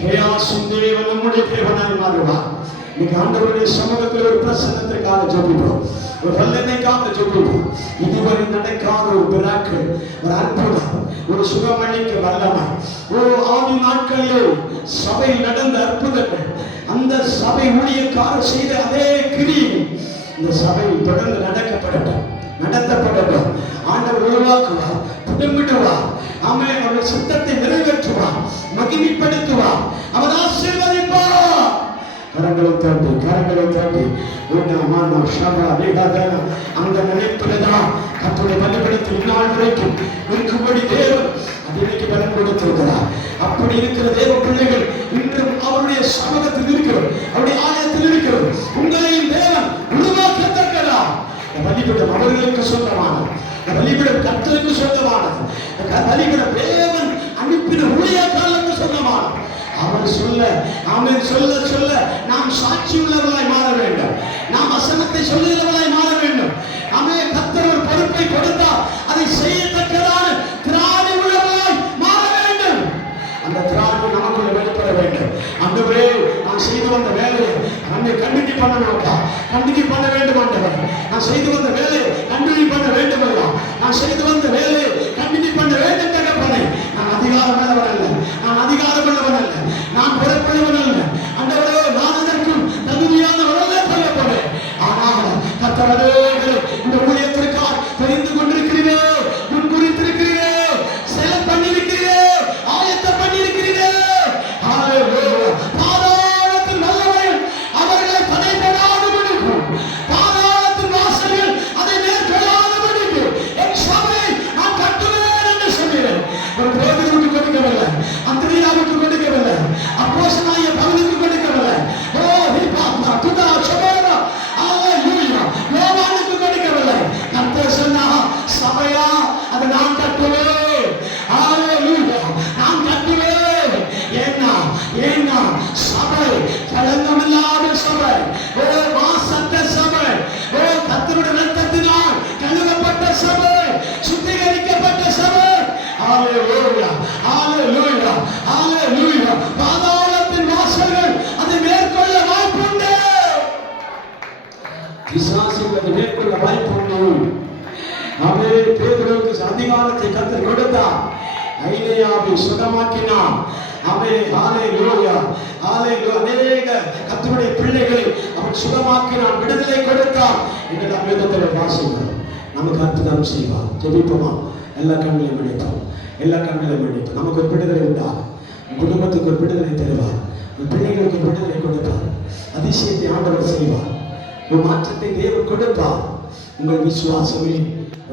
கேயாசின் தேவன் நம்முடைய தேவனாய் மாறுவார். இன்னைக்கு ஆண்டவருடைய சமூகத்தில் ஒரு பிரசன்னத்திற்காக ஜெபிப்போம், ஒரு வல்லமைக்காக ஜெபிப்போம். இதுவரை நடக்காத ஒரு மிராக்கிள், ஒரு அற்புதம், ஒரு சுகமளிக்க வல்லமை, ஒரு ஆதி நாட்களில் சபையில் நடந்த அற்புதங்கள், அந்த சபை ஊழியக்காரர் செய்த அதே கிரியை இந்த சபையில் தொடர்ந்து நடக்கப்படட்டும், நடத்தப்படட்டும். ஆண்டவர் உருவாக்குவார், புடமிடுவார். ஆமென். அவருடைய சித்தத்தை நிறைவேற்றுவார், மகிமைப்படுத்துவார், அவர் ஆசீர்வதிப்பார். கரங்களை தட்டி கரங்களை தட்டி அந்த நினைப்பில்தான் கர்த்தருடைய பலிபீடத்தில் இந்நாள் வரைக்கும் இருக்கும்படி தேவன் இன்னைக்கு பலன் கொடுத்திருக்கிறார். அப்படி இருக்கிற தேவ பிள்ளைகள் இன்றும் அவருடைய சமூகத்தில் இருக்கிறோம், அவருடைய ஆலயத்தில் இருக்கிறோம். உங்களையும் தேவன் உருவாக்கத்தக்கதா பலிபீடம் அவர்களுக்கு சொந்தமானது, பலிபீடம் கர்த்தருக்கு சொந்தமானது, பலிபீடம் தேவன் அனுப்பின ஊழியக்காரருக்கு சொந்தமானது. அவர் சொல்ல ஆமென் சொல்ல சொல்ல நாம் சாட்சி உள்ளவர்களாய் மாற வேண்டும், நாம் வசனத்தை சொல்லுகிறவர்களாய் மாற வேண்டும். ஆமென். கர்த்தர் ஒரு பொறுப்பை கொடுத்தால் அதை செய்யத்தக்கதான திராணி உள்ளவர்களாய் மாற வேண்டும். அந்த திராணி நமக்குள்ள வெளிப்பட வேண்டும். ஆண்டவரே நான் செய்து வந்த வேலையை நம்மை கண்டினியூ பண்ணணும்ப்பா, கண்டினியூ பண்ண வேண்டும். ஆண்டவர் நான் செய்து வந்த வேலையை கண்டினியூ பண்ண வேண்டும் ஐயா, நான் செய்து வந்த வேலையை கண்டினியூ பண்ண வேண்டும் தகப்பனே. நான் அதிகாரம் உள்ளவன் அல்ல, நான் அதிகாரம் உள்ளவன் அல்ல, நான் பொறுப்புள்ளவன் அல்ல. ஆண்டவரே நான் அதற்கும் தகுதியானவன் அல்ல தகப்பனே. ஆனால் கர்த்தரே இந்த ஊழியத்திற்காக தெரிந்து கொண்டிருக்கிறீரே, முன் குறித்திருக்கிறீரே, செயல் பண்ணியிருக்கிறீரே, ஆயத்தம் பண்ணியிருக்கிறீரே. ஹalleluya. பாதாளத்தின் வல்லமைகள் அவர்களை தடைபடாதபடிக்கு, பாதாளத்தின் வாசல்கள் அதை மேற்கொள்ளாதபடிக்கு என் சபை நான் கட்டுவேன் என்று சொன்னேன். ஒரு பேதுருக்கு கொடுக்கவில்லை, அந்திரியாவை தாங்கி சுகமாக்கினான். ஆமென். ஹalleluya. ஹalleluya. அநேக கர்த்தருடைய பிள்ளைகளை அவன் சுகமாக்கினான், விடுதலை கொடுத்தான் என்று நாம் வேதத்தில் வாசிக்கிறோம். நமக்கு அற்புதம் செய்வார். ஜெபிப்போமா? எல்லா கண்களையும் மன்னிப்போம், எல்லா கண்களையும் மன்னிப்போம். நமக்கு ஒரு விடுதலை உண்டாகும், குடும்பத்துக்கு ஒரு விடுதலை தருவார், பிள்ளைகளுக்கு ஒரு விடுதலை கொடுப்பார், அதிசயத்தை ஆண்டவர் செய்வார், ஒரு மாற்றத்தை தேவன் கொடுப்பார். உங்கள் விசுவாசமே